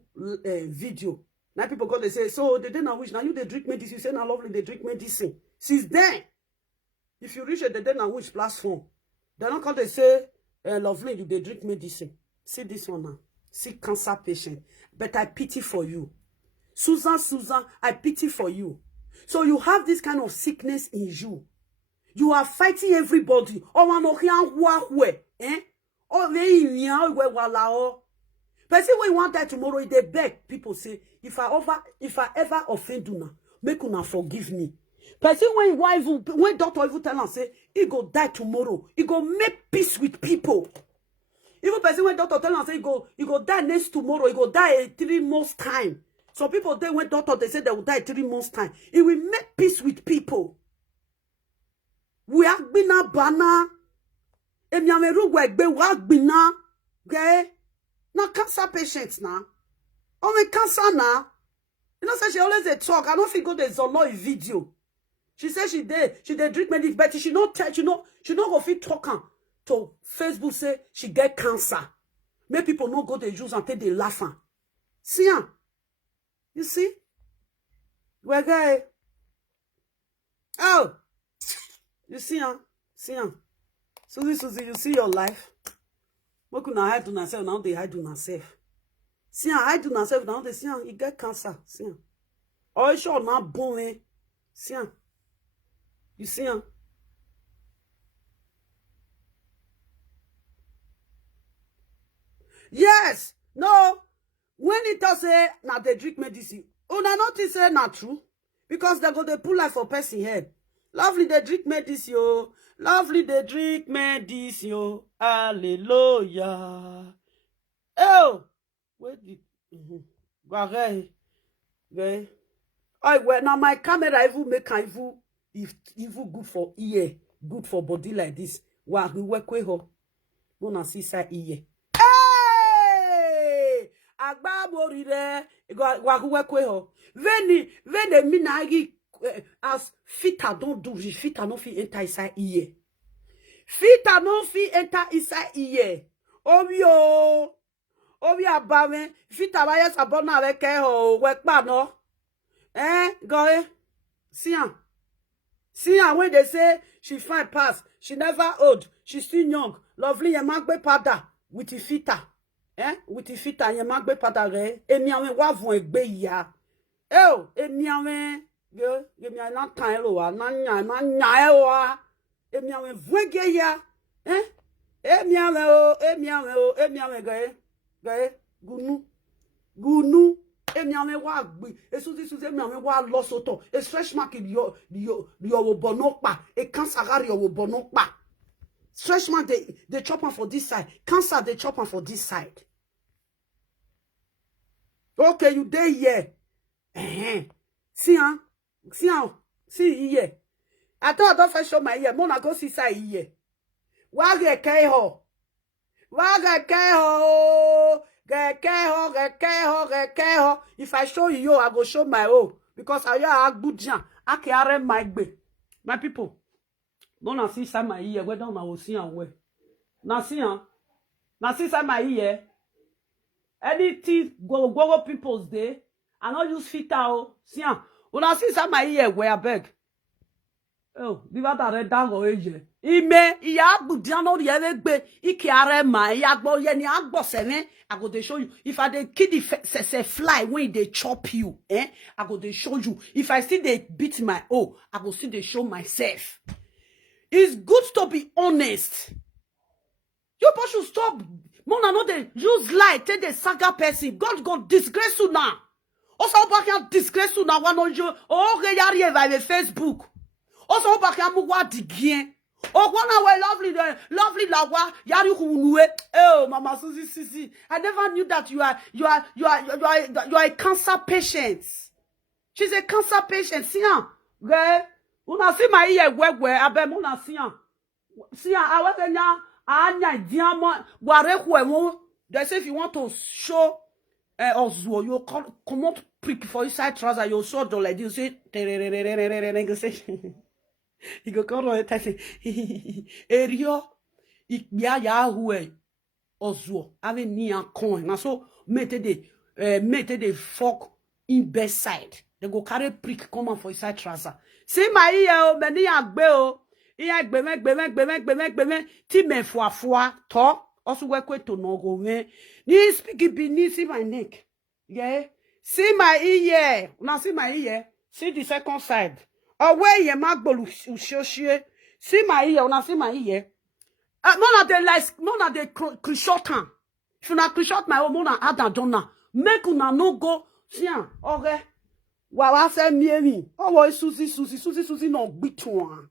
video. Now people go they say so they then I wish now you they drink medicine. You say now lovely they drink medicine. Since then, if you reach the then I wish platform, they don't call they say lovely you they drink medicine. See this one now. See cancer patient. But I pity for you. Susan, I pity for you. So you have this kind of sickness in you. You are fighting everybody. Oh, man, person when you want that tomorrow, they beg. People say, if I ever offend you now, make una forgive me. Person when doctor even tell us say, he go die tomorrow. He go make peace with people. Even person when doctor tell us say, he go die next tomorrow. He go die in 3 months time. Some people they when doctor they say they will die 3 months time. He will make peace with people. We have been a banner. Okay? Now cancer patients now. Oh, cancer now. You know, say she always they talk. I don't think go the Zolo video. She said she did drink medicine, but she not tell, she not go fit talking to Facebook say she get cancer. Make people not go they use and take they laugh. See ya. You see? We're guy. Oh. You see ya. See ya. Suzy, you see your life. What could I hide to myself? Now they hide to myself. See ya, hide to myself. Now they see ya. You get cancer. See ya. Oh, you sure not born. See ya. You see ya. Yes. No. When it does say now they drink medicine. Oh, na notice say not true. Because they go they pull life for person head. Lovely they drink medicine, yo. Lovely they drink medicine, yo. Hallelujah. Oh, where did go away? Go. Oh, well, now my camera even make evil if evil good for ear, good for body like this. Wa we work with her. Wanna see side ear. Hey! Agba morire. Wa we work with her. Veni minagi as fita don't do fita no fit enter inside ear. Fita no fit enter inside ear. Obi abame fita ba yes abona we ke ho we pa no. Go see when they say she fine pass, she never old, she still young. Lovely ye magbe pada with the fita. With the fita ye magbe pada re. Emi awen wa vun egbe ya. Emi awen yo mi na tan lo wa na nya e wa. Emi awen vun ge ya. Emi awen go gunu. Emi awen wa gbe. Suzy emi awen wa losoto. E stretch mark yo bonokpa. E cancer gari yo bonokpa. Stretch mark they chop am for this side. Cancer they chop am for this side. Okay, you dey here. See here. I thought I don't first show my ear. Mona go see side here. Wage ke ho. If I show you, I go show my own. Because I have good jam. I can my gbe. My people. Mona see side my ear. Where don't I will see and where. Now see side my ear. Anything go people's day. I not use fita. See when I see side my ear where I beg. Oh, viva da red down go age. Ime iya budiano the egbe ikiare ma iya gbo ye ni agbo seven. I go dey show you. If I dey kill the fly when they chop you, I go dey show you. If I see they beat my I go see they show myself. It's good to be honest. You should stop. Mona no dey use lie take the saga person. God disgrace you now. Also back can disgrace you now one on you. Oh, yari by the Facebook. Also back can move what digien. Oh, one hour lovely lawa yari hunue. Oh, Mama Suzy. I never knew that you are a cancer patient. She's a cancer patient. See her. Una see my ear where abe mona see her. See her. I was anya diamond ware. They say if you want to show Ozuo, you come out prick for inside trouser, you show the like this. Say he go come on and say Erio ya huwe Ozuo ave ni an coin. Na so mete the fork in best side. They go carry prick come on for inside trouser. See my ear many agbe o. Iya gbeme ti me foa to also work with to no go we ni speak beneath see my neck. Yeah, see my ear. Now see my ear. See the second side. Away ye magbolu ushoshe. See my ear. Now see my ear. None of the crishotan. If you not crishot my own mona add and donna. Make una no go. See okay. Wa say me. Oh Suzy no beat one.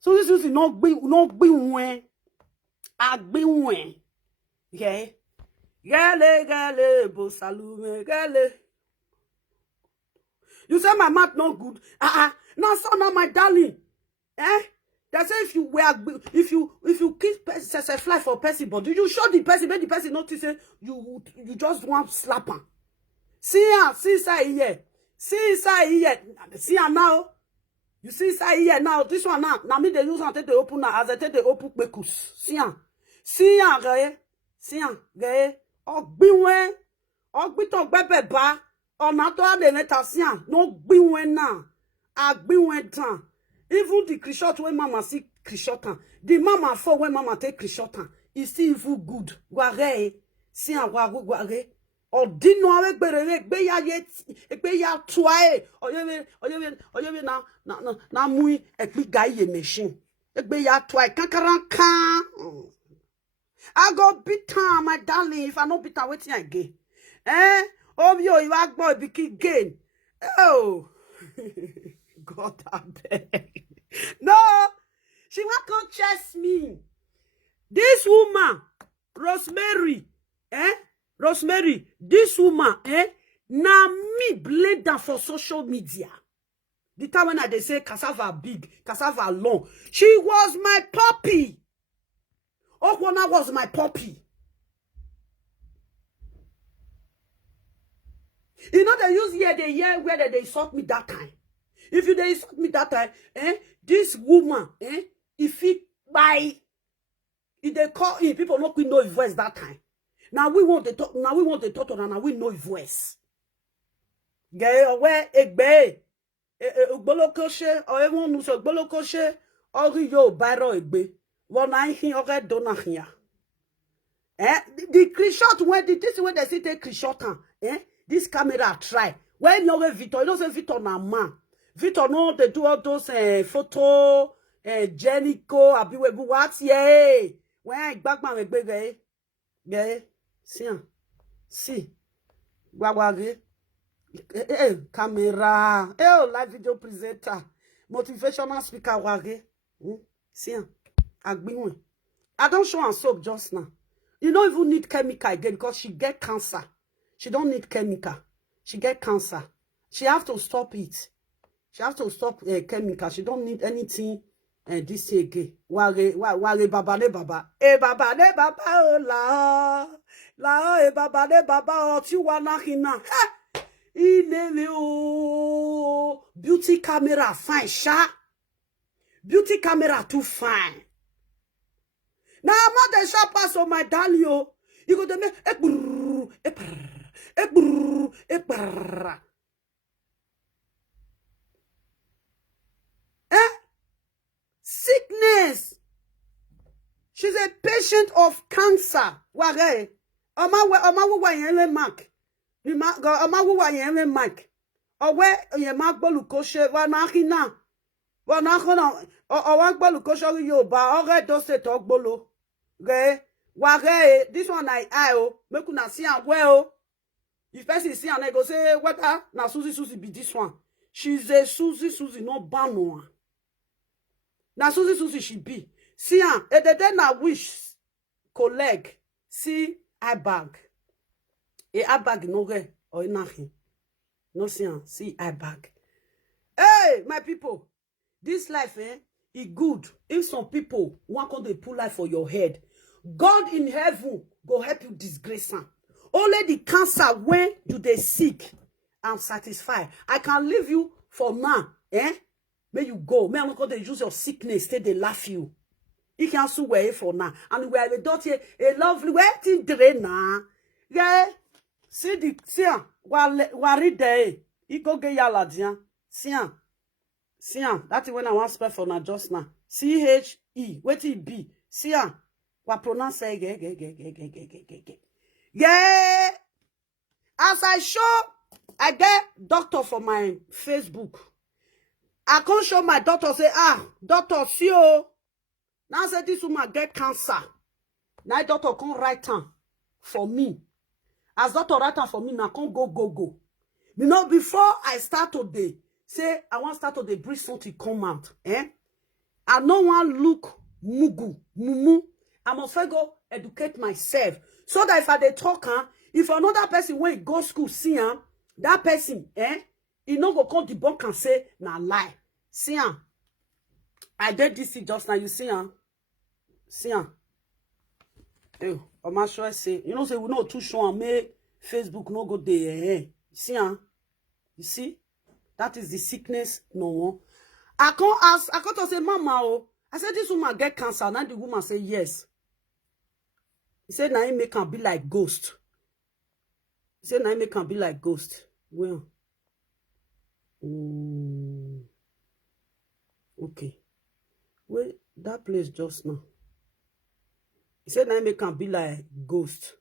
Suzy no be when agbe when. Yeah. Gale bo salume gale. You say my mouth not good. Now so now my darling. They say if you kiss fly for person, but you show the person, make the person notice you just want slap her. See inside here. See her now. You see inside here now. This one now. Now me they use and take the open now. As I take the open bekus. See her, guy. Ogbiwen. Ogbito bebe ba. Onato ade neta see her. No gbiwen now. Agbiwen down. Even the crishot when mama see krishotan. The mama for when mama take krishotan. It's still even good. Guare. See her guare. Odino avec berere gbe ya twae oyewe na mui ekpi gaye machine gbe ya twae kankaran kan. I go beat her, my darling. If I no beat her, wetin I get? Oh yo, you agbo biki gain. Oh God, I beg. No, she want to chase me. This woman, Rosemary, Rosemary, this woman, now me blame that for social media. The time when they say cassava big, cassava long, she was my puppy. Okwana was my puppy. You know they use here the year where they insult me that time. If you they insult me that time, this woman, if it by if they call in, people not know his voice that time. Now we want to talk, now we want to talk to her, now we know his voice. Gay where egbe ogbolokoshe or everyone who's ogbolokoshe or yo biro egbe. One I hear okay donahia. The shot when this is when they say take shot, this camera try. When you're Victor, you don't say Victor na man. Victor no, they do all those photo, Jenico, abiwebu what yeah. When I back my big see, wagwage, camera, live video presenter, motivational speaker wage, see, I don't show and soap just now. You don't even need chemical again because she get cancer. She don't need chemical. She get cancer. She have to stop it. She have to stop chemical. She don't need anything. This again. Ware baba ne baba. Baba ne baba oh la baba ne baba oh tu wana hina. Oh beauty camera fine sha. Beauty camera too fine. Now I'm not the sharp pass on my dalio. You go to me sickness. She's a patient of cancer. Ware. Oma wa yen mark. Ni ma go oma wa yen mark. Owe yen mark bolu koshe wa na hina. Wa na khona o wa bolu koshe yo ba ore do se to gbolo. Ge ware this one I make una see am well. If person see and I go say whether na Suzy be this one. She's a Suzy no bano. Na Suzy she be. See am e dey na wish colleague see I bag. E I bag no re or nothing. No see am see I bag. Hey my people, this life e good if some people want to pull life for your head. God in heaven go help you disgrace am. Only the cancer when you dey sick and satisfied. I can leave you for now. May you go. May I'm not going to use your sickness. Stay they laugh you. You can sue away for now. And we have a daughter, a lovely waiting drainer. Yeah. See the sian. Wari day. You go get yala dian. Sian. That is when I want spell for now just now. CHE. What it be? Sian. What pronounce say yeah. As I show, I get doctor for my Facebook. I can't show my doctor say, doctor, see oh. Now say this woman get cancer. Now doctor can't write am for me. As doctor write am for me, now can't go. You know, before I start today, say I want start today, breathe something come out. I no one look mumu. I must first go educate myself. So that if I dey talk, if another person when go school see that person, he no go come debunk and say na lie. See I did this just now. You see Ew, I'm sure say you know say we know too sure and make Facebook no go there. See you see that is the sickness no. I can't say mama I said this woman get cancer. Now the woman say yes. He said, now he make can be like ghost. He said, now he make can be like ghost. Well, okay. Wait, that place just now. He said, now he make can be like ghost.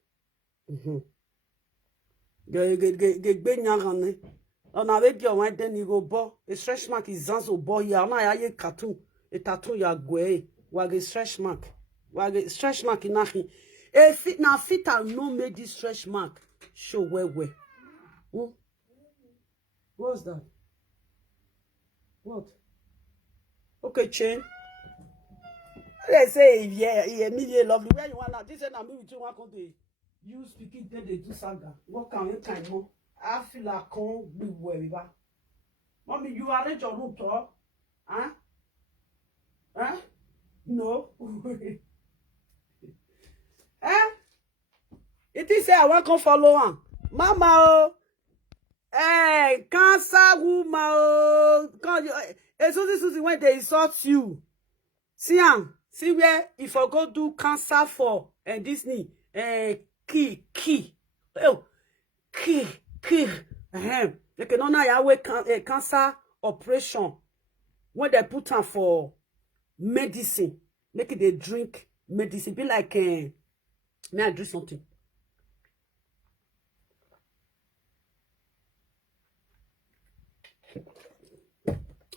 On avait dit, on va donner au bord. Et stretch mark is au bord. Il y a un cartoon. Et tatou, il y a goué. Ou a stretch mark. Ou a stretch mark in nothing. If it now fit and no make this stretch mark show where. What's that? What? Okay, chain. They say, yeah, me lovely. Where you want now? This is not me with you. Want to use speaking they do saga. What can you kind more? I feel like can't be where. Mommy, you arrange your room, talk. Huh? Huh? No. Eh? It is say I want to follow on. Mama, oh. Hey, cancer woman, oh. Suzy, when they insult you. See where if I go do cancer for and Disney, key. Oh, key. They can only have cancer operation when they put on for medicine. Make it they drink medicine. Be like, may I drink something?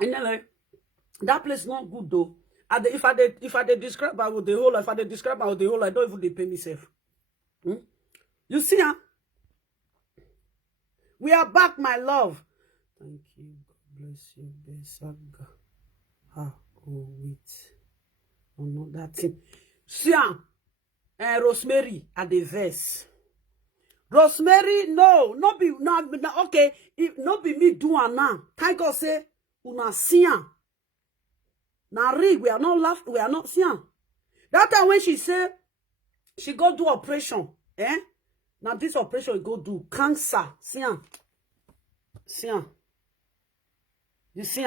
Anyway, that place not good though. If I describe about with the whole, if I describe about the whole, I don't even pay myself. You see, we are back, my love. Thank you. God bless you. Besaga. Wait. Oh no, that thing. See, Rosemary at the verse. Rosemary, no, okay. If not be me do now. Thank God say, una see. Now we are not laughing, we are not seeing. That time when she said she go do operation, now this operation go do cancer. See. You see,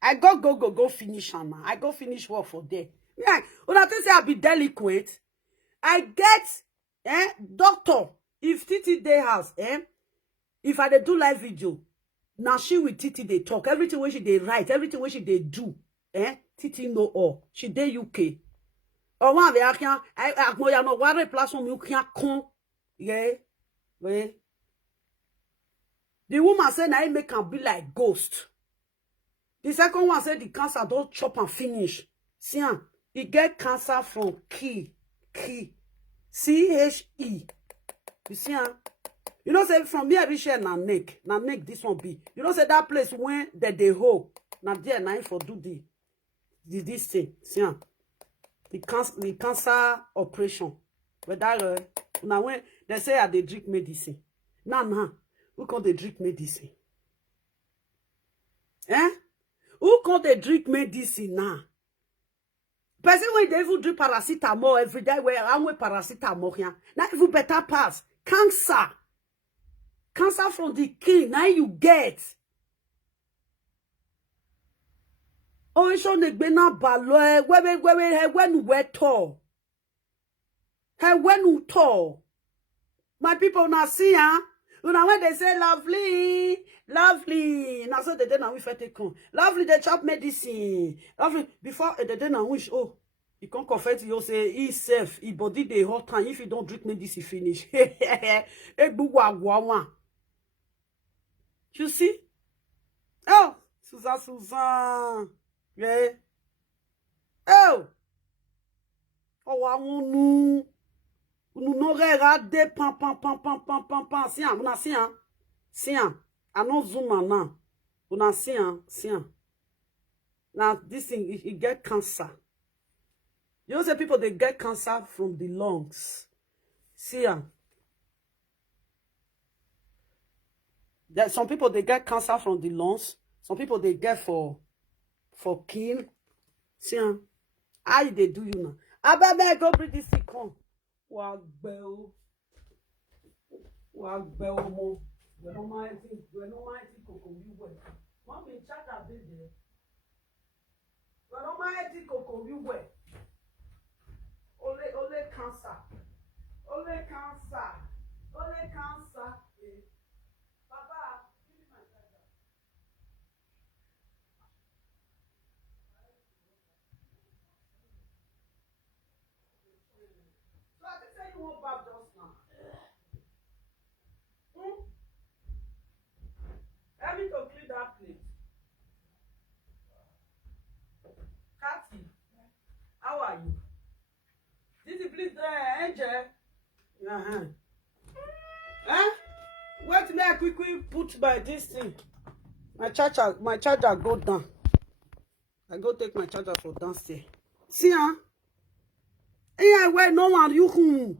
I go finish now. I go finish work for there. Yeah, when I say I be delinquent, I get doctor. If Titi dey house, if I dey do live video, now she with Titi they talk. Everything when she they write, everything when she they do, Titi know all. She dey UK. Or one they can I moya no one place on you can con. Yeah. The woman said now make can be like ghost. The second one said the cancer don't chop and finish. See, he get cancer from key. CHE. You see, you know, say from here, reach here, na neck, this one be. You know, say that place when they hold, now there, now for do this thing. See, the cancer operation. But that, now when they say they drink medicine. Nah, who can they drink medicine? Who can they drink medicine now? Person when they even drink paracetamol every day, where I'm with paracetamol here. Now even better pass. Cancer from the king. Now you get. Oh, it's on the bena balo. When we tall. When you tall. My people now see, Now when they say lovely. Now so they don't we take on. Lovely, they chop medicine. Lovely, before they don't wish, oh, you can't confess, you say, he safe, he body the hot time. If you don't drink medicine, finish. You see? Oh, Susan. Yeah. Oh, I want nous non regarder pam. Si, I no zoom now. Una see. Now this thing it get cancer. You know say people they get cancer from the lungs. See. That some people they get cancer from the lungs. Some people they get for kill. See. How they do you now? I go bring this thing come. Wagbel mo. We're not minding cocoa you well. Mommy chat a bit there. We're not minding cocoa you well. Ole cancer. Papa, give me my charger. So I can tell you one back just now. Help me to clean that plate. Cathy, how are you? Did you please Angel? Wait till I quickly put by this thing. My charger go down. I go take my charger for downstairs. See, here where no one you who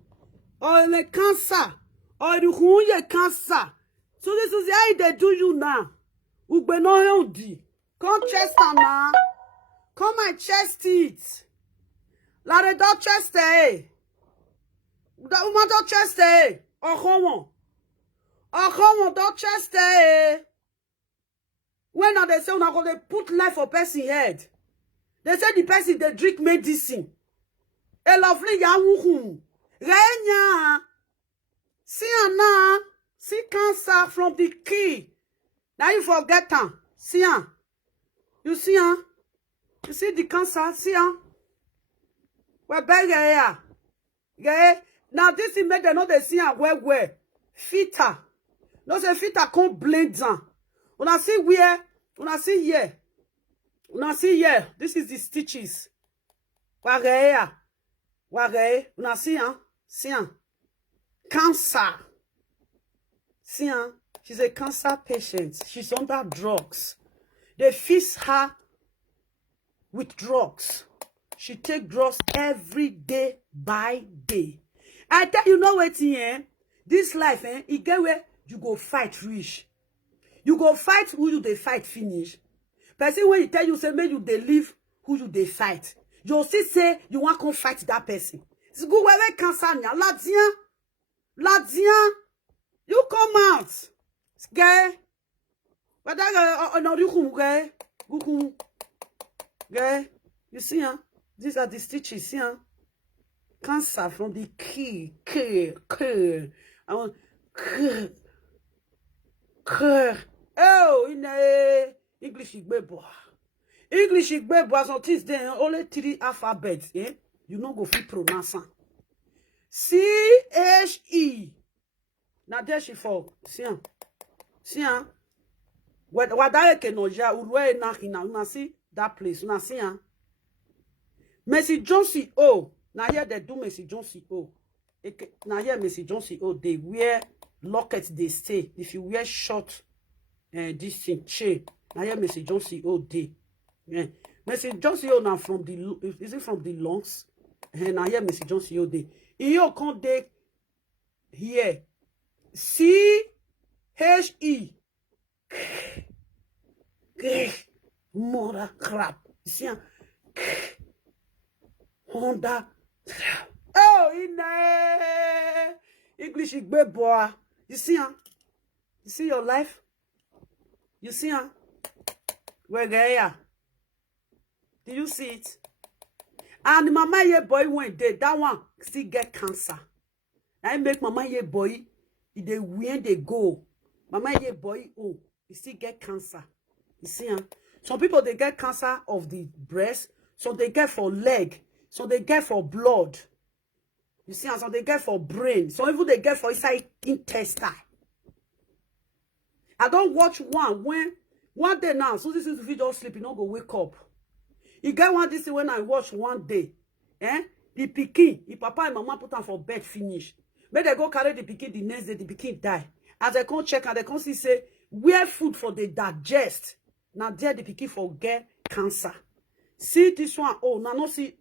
or the cancer or you who ye cancer. So this is how they do you now. Ugbe no healthy. Come chest now. Come and chest it. La de do chest eh. Da woman do chest eh. Oh come on, do chest eh. When are they say una go they put life for person head? They say the person they drink medicine. A lovely young Renya. See now. See cancer from the key. Now you forget her. See her. You see her? You see the cancer? See her? We're back here. Yeah. Now this is made them know they see her where. Fitter. No say fitter can't blend down. Una see where? Una see here. Una see here. This is the stitches. Where here? Una see her? See her? Cancer. See her? She's a cancer patient. She's under drugs. They fix her with drugs. She take drugs every day by day. I tell you know what here? This life, it get where you go fight rich. You go fight who you they fight finish. Person when you tell you say make you they leave who you they fight. You still say you want to fight that person. It's good where cancer nya Ladia. You come out. Guy. But that no you guy. Guy. You see huh? These are the stitches, see huh? Cancer from the key. I want oh, in English Igbo. English Igbo as on Tuesday only 3 alphabets, eh? You know go fit pronounce. CHE. Now there she fall. See hein? See hein? What that can no ja urwe na hina una see that place una see hein? Mercy Johnson oh. Now here they do Mercy Johnson oh. Now here Mercy Johnson oh they wear locket they stay. If you wear short this thing chain. Now here Mercy Johnson oh they. Yeah. Mercy Johnson oh now from the is it from the lungs? And now here Mercy Johnson oh they. You can't they here. CHE. Mother crap. You see Honda. Oh, in English big boy. You see huh? You see your life? You see huh? Where there? Do you see it? And mama ye boy went there. That one still get cancer. I make mama ye boy. If they win, they go. Mama ye boy, oh, you still get cancer. You see, huh? Some people they get cancer of the breast, so they get for leg, so they get for blood. You see, so they get for brain, so even they get for inside intestine. I don't watch one day now. So this is if you just sleep, you don't go wake up. You get one this when I watch one day, the pikin, the papa and mama put on for bed finish. But they go carry the pikin the next day, the pikin die. As they come check and they come see say, where food for the digest. Now there the pikin for get cancer. See this one, oh, now no see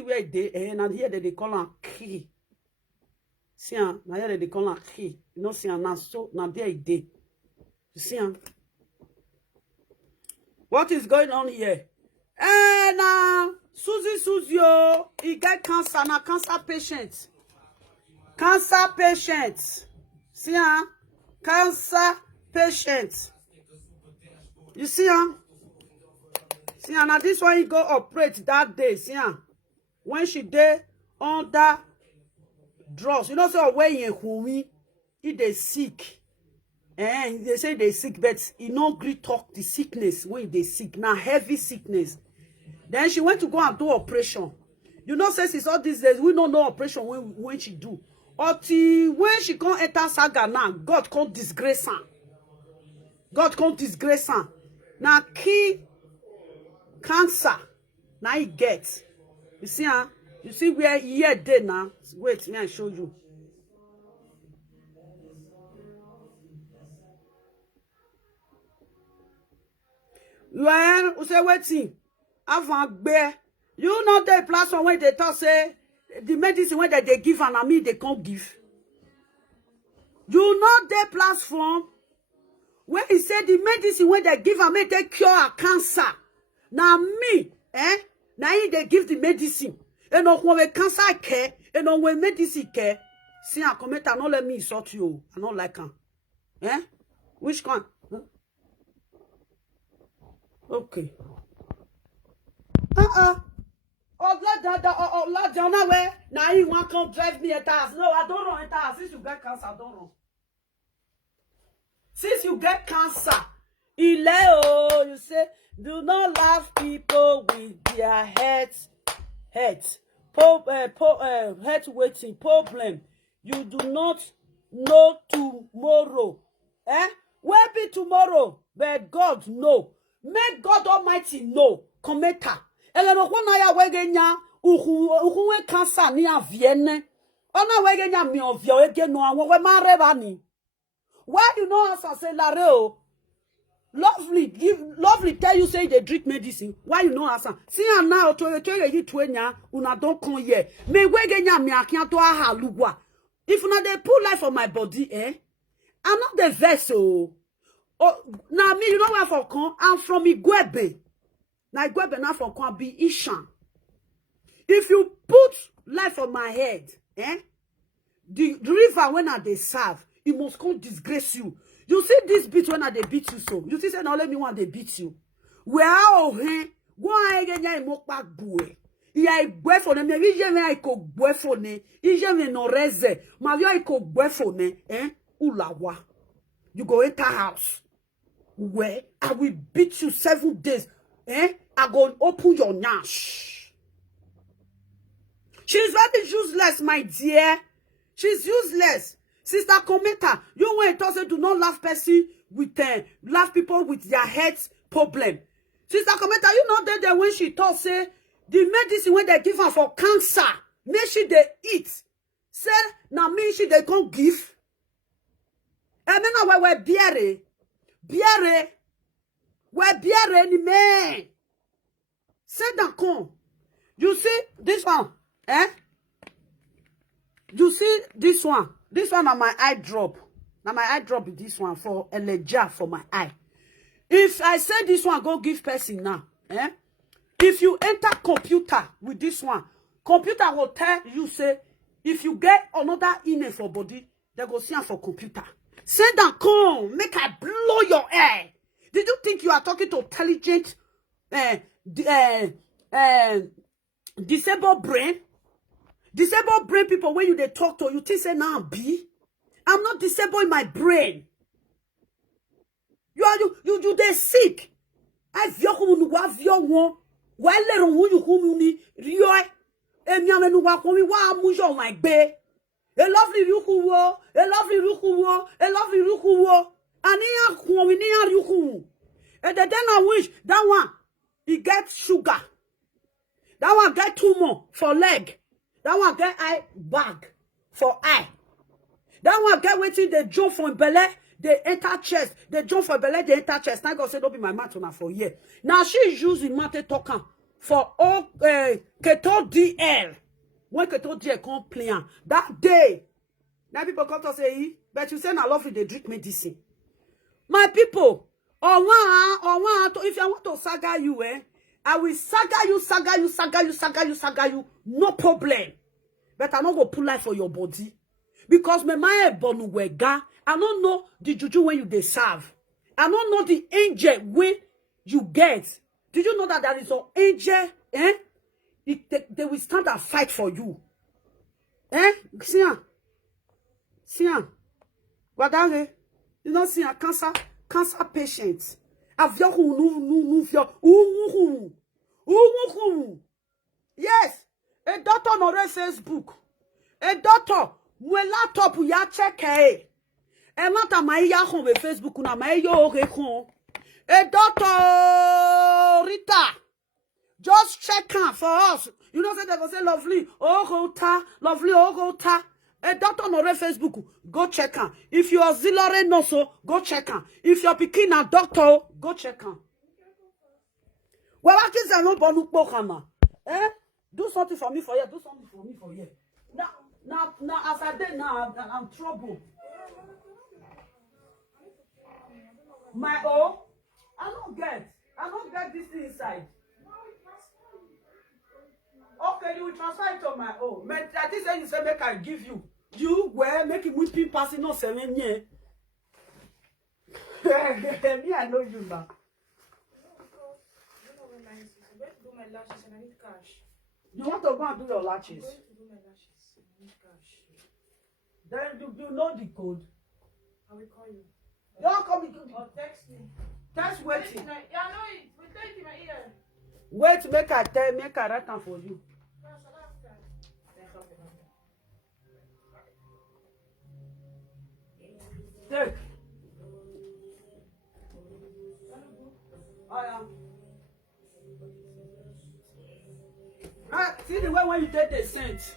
where it dey, and here they call am key. See now here they call am key. You know see now so now there it dey. You see what is going on here? Now Suzy, oh, he get cancer, now cancer patient. Cancer patients. See huh? Cancer patients. You see huh? See huh? Now this one he go operate that day. See huh? When she dey under drugs. You know so when you humi, if they sick. And they say they sick, but he no gree talk the sickness when they sick. Now heavy sickness. Then she went to go and do operation. You know, says it's all these days, we don't know operation when she do. Until when she can't enter saga now, God can't disgrace her. God can't disgrace her. Now, key cancer, now he gets. You see, huh? You see where he is there now? Wait, me I show you. Well, you say waiting. Avant bear. You know the platform where they talk say the medicine where they give and I mean they can't give. You know the platform where he said the medicine where they give and make they cure a cancer. Now me, now they give the medicine. And no when cancer care, and no when medicine care. See a comment and not let me insult you. I don't like him. Which one? Huh? Okay. Now you want to drive me a task. No, I don't run a task. Since you get cancer, I don't run. Since you get cancer, you say, do not love people with their heads, head waiting problem. You do not know tomorrow. Where be tomorrow? But God know. Make God Almighty know. Commenter. Ya wegenya uhuwe cancer ni avienne. Ona wegenya mi ovio ege no anwo we mareba ni. Why you know as I say Lareo? Lovely tell you say they drink medicine. Why you know as I see now to you twenya una don't come here. Me wegenya mi akia to aha lugwa. If una they put life on my body, I'm not the vessel. Oh, now me, you know where for come? I'm from Igwebe. Now Igwebe now for come be Ishan. If you put life on my head, the river when they serve, it must come disgrace you. You see this beat when they beat you so. You see say now let me want they beat you. Where go again ya mo pa bue. Ya igwefo ne mi je me iko gwefo ne. Ije me no reze. Ma yo iko gwefo ne, ulawa. You go enter house. Where I will beat you 7 days. I go open your nyash. She's very useless, my dear. She's useless. Sister commenter, you went to say do not laugh person with laugh people with their heads problem. Sister commenter, you know that when she talk say the medicine when they give her for cancer, make she they eat. Say now me she they can't give. And then we biere ni me. Say that come. You see this one, You see this one. This one on my eye drop. Now my eye drop is this one for a ledger for my eye. If I say this one, go give person now. If you enter computer with this one, computer will tell you say, if you get another email for body, they go see for computer. Say that come, make I blow your air. Did you think you are talking to intelligent, disabled brain? Disabled brain people, when you they talk to you, think say now be. I'm not disabled in my brain. You they sick. I feel who wa feel one. Why let on you who ni rio? Emiame nu wa komi wa amujo my be. A lovely rukuwo, a lovely rukuwo, a lovely rukuwo. Ania komi ni a rukuwo. And then I wish that one he get sugar. That one get tumor for leg. That one get eye bag for eye. That one get waiting the jump from belly, they enter chest. They jump for belly, they enter chest. Now God said, don't be my matter now for a year. Now she using matter talking for all keto DL. When keto DL come plan that day. Now people come to say, but you say I love you, they drink medicine. My people, if I want to saga you, I will saga you, no problem. But I not go pull life for your body. Because my mind bonu wega, I don't know the juju when you they serve. I don't know the angel when you get. Did you know that there is an angel? They will stand and fight for you. See, what are they? You know, see a cancer patient. Yes, a doctor on Facebook. A doctor, my laptop ya check e not my ya home Facebook na my yo rekon. A doctor Rita, just check her for us. You know, say they go say lovely, lovely, A doctor on Facebook, go check her. If you are auxiliary nurse, go check her. If you're picking a doctor, go check her. Well, I can say no bonu pokama. Eh? Do something for me for you. Do something for me for you. Now, as I did now, I'm trouble. My own? I don't get this thing inside. Okay, you will transfer it to my own. But that is when you say make I give you. You were making with people passing on 7 years. Me, I know you now. My lashes and I need cash. You want to go and do your lashes? I'm going to do my lashes. I need cash. Then you know the code. I will call you. Don't call me. Or text me. Text waiting. Yeah, I know it. We take in my ear. Wait, make I write down for you. Take. I am. See the way when you take the scent.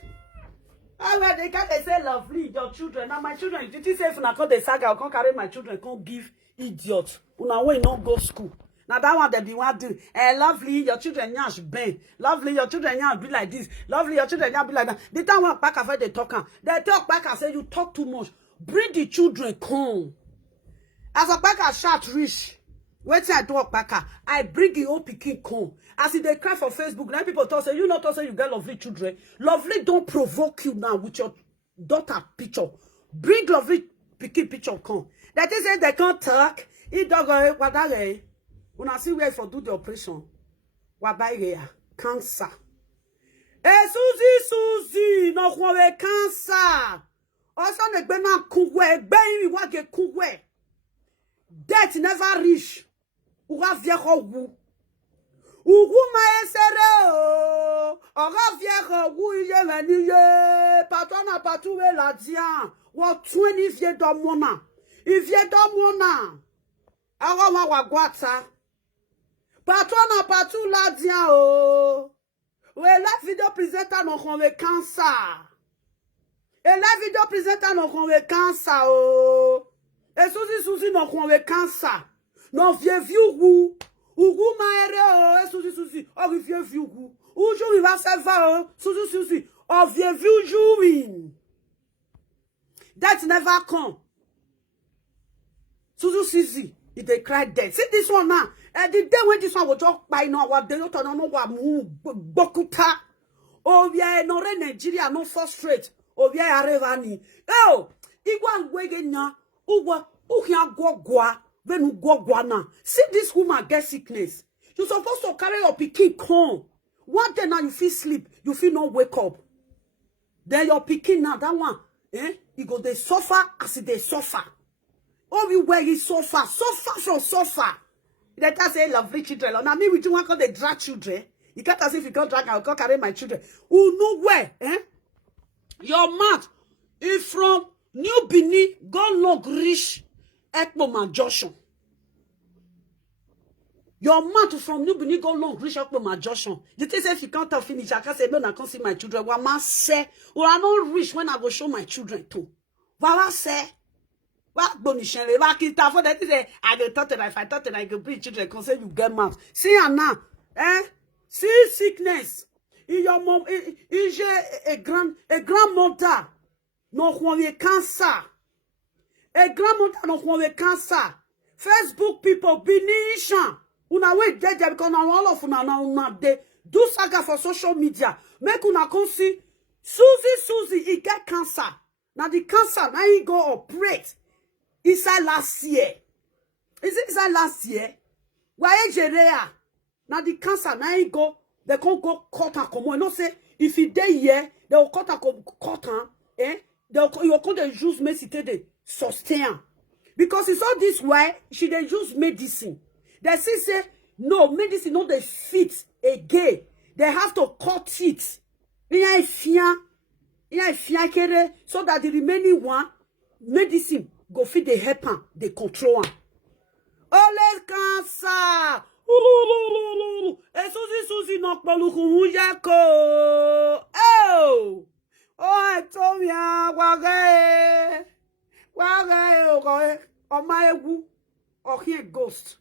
Well, they can't say lovely, your children. Now my children, did you say if I call the saga, I can't carry my children, can't give idiot. Una way not go school. Now that one they be want do. Lovely, your children nyash bang. Lovely, your children nyash be like this. Lovely, your children nyash be like that. The time one back after they talk, they talk back and say you talk too much. Bring the children come. As a back a shot rich. Wait till I talk back. I bring the old pikin come. As if they cry for Facebook, now people talk say you not talk say you get lovely children. Lovely don't provoke you now with your daughter picture. Bring lovely pikin picture come. That is it they can't talk. It dog what that when I see where for do the operation. What by here? Cancer. Eh Suzy, no one cancer. Also ne gbe na kunwe, gbe yin wa ge kunwe. Death never reach. Ura viero wu. Ugu ma esere o. Ora viero wu ye meni ye. Patron na patouwe la dian. Wa 20 vie do mona. I vie do mona. Awa wa gwata. Patron na patou la dian o. We la video presenter non konwe cancer. Et la vidéo présente non convaincança oh. Et Suzy non convaincança. Non vieux vieux ou maere oh. Et Suzy oh vieux vieux Aujourd'hui va se va oh. Suzy oh vieux vieux jour. That never come. Suzy it dey cry dead. See this one now. And the day when this one will talk by now what they don't know what bokuta. Oh yeah no re Nigeria no frustrate. Obia arevani. Oh, igwa ngwege nya, uwa uhia gwogwa, venu gwogwa na. See this woman get sickness. You supposed to carry your pikin home. One day now you feel sleep, you feel not wake up. Then your pikin now, that one, you go they suffer as they suffer. Everywhere you suffer from suffer. Let us say lovely children. Now me with you want to the drag children. You can't as if you can't drag, I can't carry my children. Who know where, Your mouth is from New Benin, go long reach Ekpoma Junction. Your mouth from New Benin, go long reach Ekpoma Junction. You think if you can't finish, I can say, no, I can't see my children. What man say, well, I don't reach when I go show my children too. What say? What bonishele? What kita for that? I thought that if I thought that I could bring children, can say you get mouth. See now, see sickness. Your mom, is a grandmother, no one cancer. A grandmother, no one cancer. Facebook people, Benishan. Una wait dead because now all of una they do saga for social media. Make una come see Suzy, he get cancer. Now the cancer, now he go operate. Inside last year. Is it inside last year? Why Jerea? Now the cancer, now he go. They can't go cut and come on. No say if he dey here, they will cut and you can't use medicine to sustain. Because it's all this way, she they use medicine. They say no medicine, no they fit again. They have to cut it. So that the remaining one medicine go fit the help am, they control am. Ole cancer. Suzy no poluku yako. Oh, Tomia wage. O my egu, o here ghost.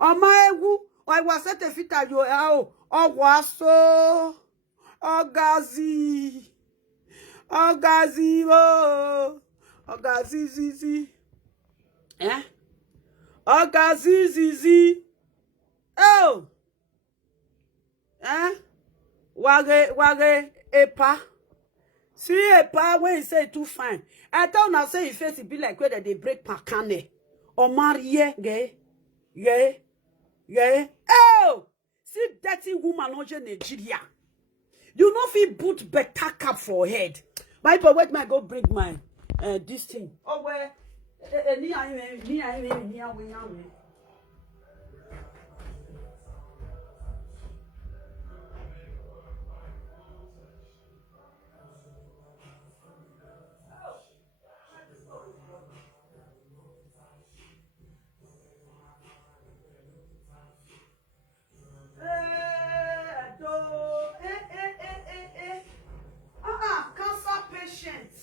O my egu, I was set a fit at your oh waso Ogazi oh Ogazi zizi Ogazi zizi oh wage epa. See epa when he say too fine. I thought now say his face it be like whether they break pakane or marry yeah. Oh, see dirty woman on Nigeria. You know if he put better cap for head. My boy, wait, my go bring my this thing. Oh where cancer patients.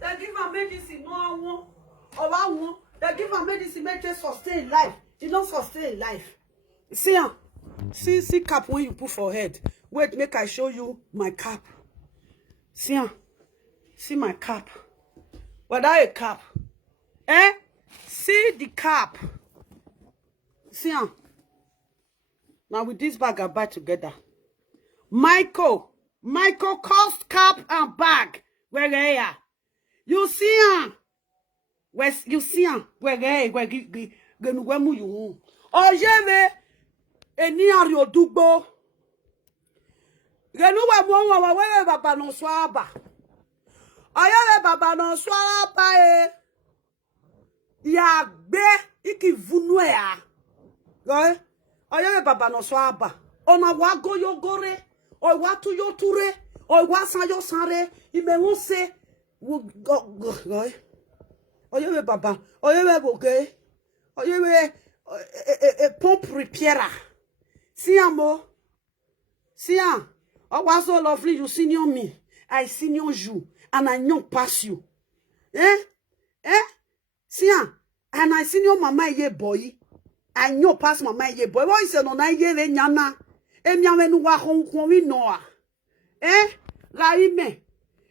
They give her medicine, no I want. Or I want. They give her medicine, make her sustain life. She don't sustain life. See cap when you put for head. Wait, make I show you my cap. See my cap. What are a cap? See the cap. Now with this bag I buy together. Michael cost cap and bag. Where are you? See where you see where you Ojeve eni ari odugbo. Genu wa mo wa we baba no swaba. Oyele baba no swaba ya gbe iki vunu ya. Go oyele baba no swaba. Ona wa go yogore. Or what to your ture, or what san yo sare, you may won't say, go, or you baba, or you okay, or you a pump repairer. See, or was so lovely, you senior me, I senior you, and I know pass you. See, and I senior mama ye boy, I know pass mama ye boy, what is it on I ye nyana? Emiawe nu wa hon wi no la ime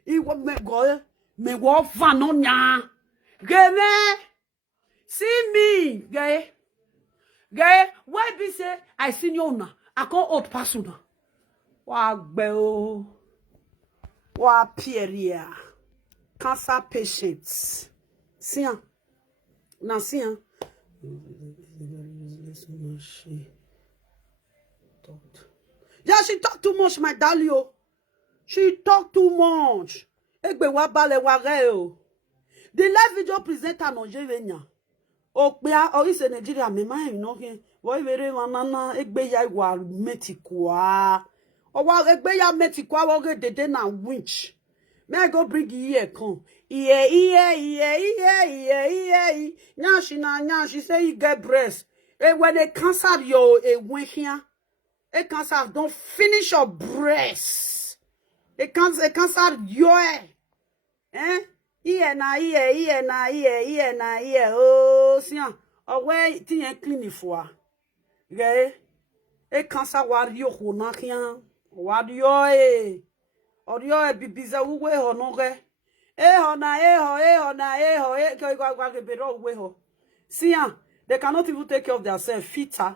iwo me go me wo fa no nya geme see me gay why be say I seen you na I call old person wa gbe o wa pieria cancer patients see na see yeah, she talk too much, my Dalio. She talk too much. Egbe wa bale wa re o. The live video presenter no Jevenya. Okpea ori se Nigeria me ma no ke. Wo vere wanana egbe ya wa metikwa. O wa egbe ya metikwa wo ge dede na winch. May I go bring here come. Nya she say you get breast. When they cancer yo went here. A cancer don't finish your breast. A cancer your oh sian away tin clean for a cancer wario hona kian wario or your bibiza we honore sian they cannot even take care of themselves fitter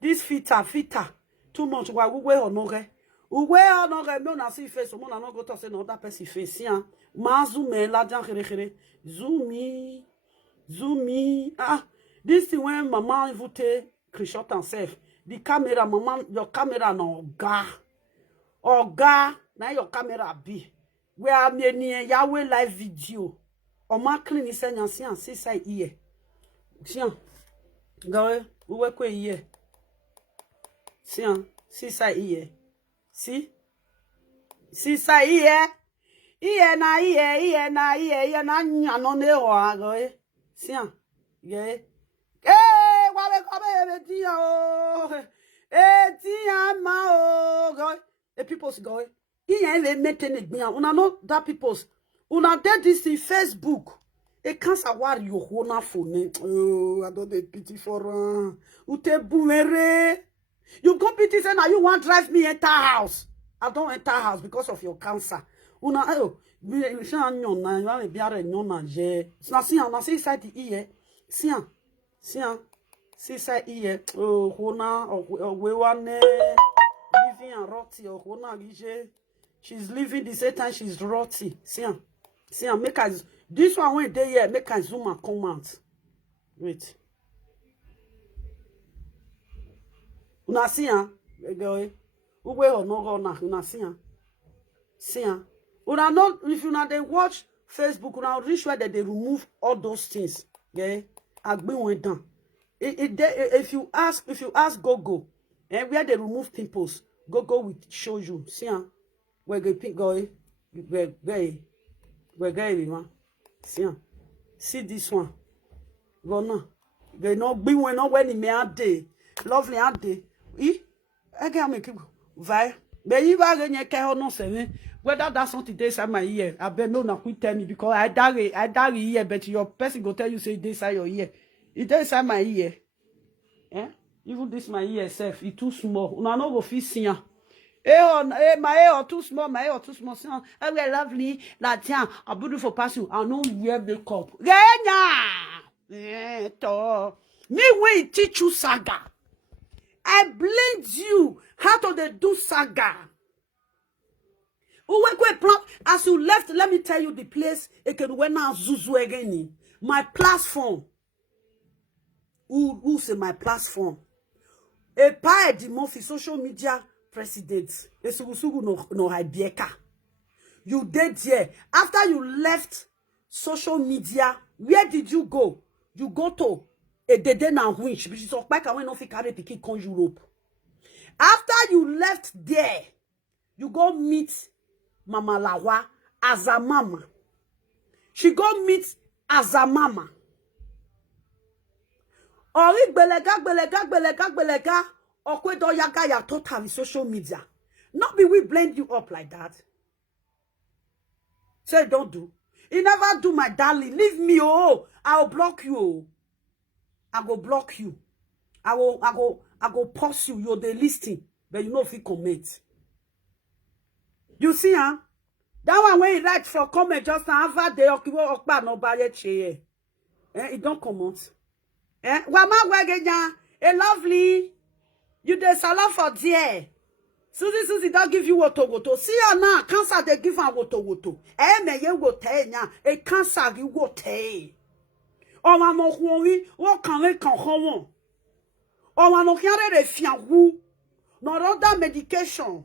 this fitter too much wa we honore me na see face mo na no go to say no that person face yan ma zoom la jan khere zoomi this thing when mama vote crishot herself the camera mama your camera no oga na your camera be where me ni yawe live video o ma clean ni senya sian see say here sian go we kwe here sian see say here see say here na nya no ne o ago sian ye wa be ko be ti o ti ama o go the people's go here we maintain it una know that people's una did this in Facebook A cancer war you hona phone. Oh, I don't take pity for ute boomere. You come pity say now you want drive me enter house. I don't enter house because of your cancer. Una oh, we shan nyon na you want be are nyon na je. Na see side the ear. See side ear. Oh, hona or we one living and rotty or hona gije. She's living the same time she's rotty. See, make us this one when they here make us zoom and come out. Wait. Una see girl. Uwe or no go na una see una not if you not they watch Facebook una reach where they remove all those things. Okay, Agbe went down. If you ask Gogo and where they remove pimples, Gogo will show you. See where the pink guy where man. See this one. Go now. They not be when not when he may have day. Lovely have day. I can't make you vai. But you are going to care no say whether that's something they inside my ear. I bet no quit tell me because I die here, but your person go tell you say this inside your ear. It inside my ear. Eh? Even this my ear self, it too small. Una no go fit see am. My hair too small, See, very lovely. Like a beautiful person. I know wear makeup. Me when teach you saga. I blend you how to they do saga. As you left, let me tell you the place. It can when now Zuzu again. My platform. Who say my platform? A pie the month social media president. No Ibieka. You did here. After you left social media, where did you go? You go to a dede na winch, which is of back when no fit carry pikin come Europe. After you left there, you go meet Mama Lawa as a mama. She go meet as a mama. Ori belega. Okwe do yaga ya total social media. Not be we blend you up like that. Say don't do. You never do, my darling. Leave me, oh. I'll block you. Oh. I go block you. I go pause you. You're the listing. But you know if you comment. You see, huh? That one when you write for comment just now, have they okpa no barrier chair. It don't comment. Wama wegenya, a lovely. You dey salon for there. Suzy don't give you Wortoworto. See you now, cancer they give her Wortoworto. Me ye wote nya, a cancer you wote. O ma no huowi, wo kan le kan howo. O ma no kiare re fianwu. No other medication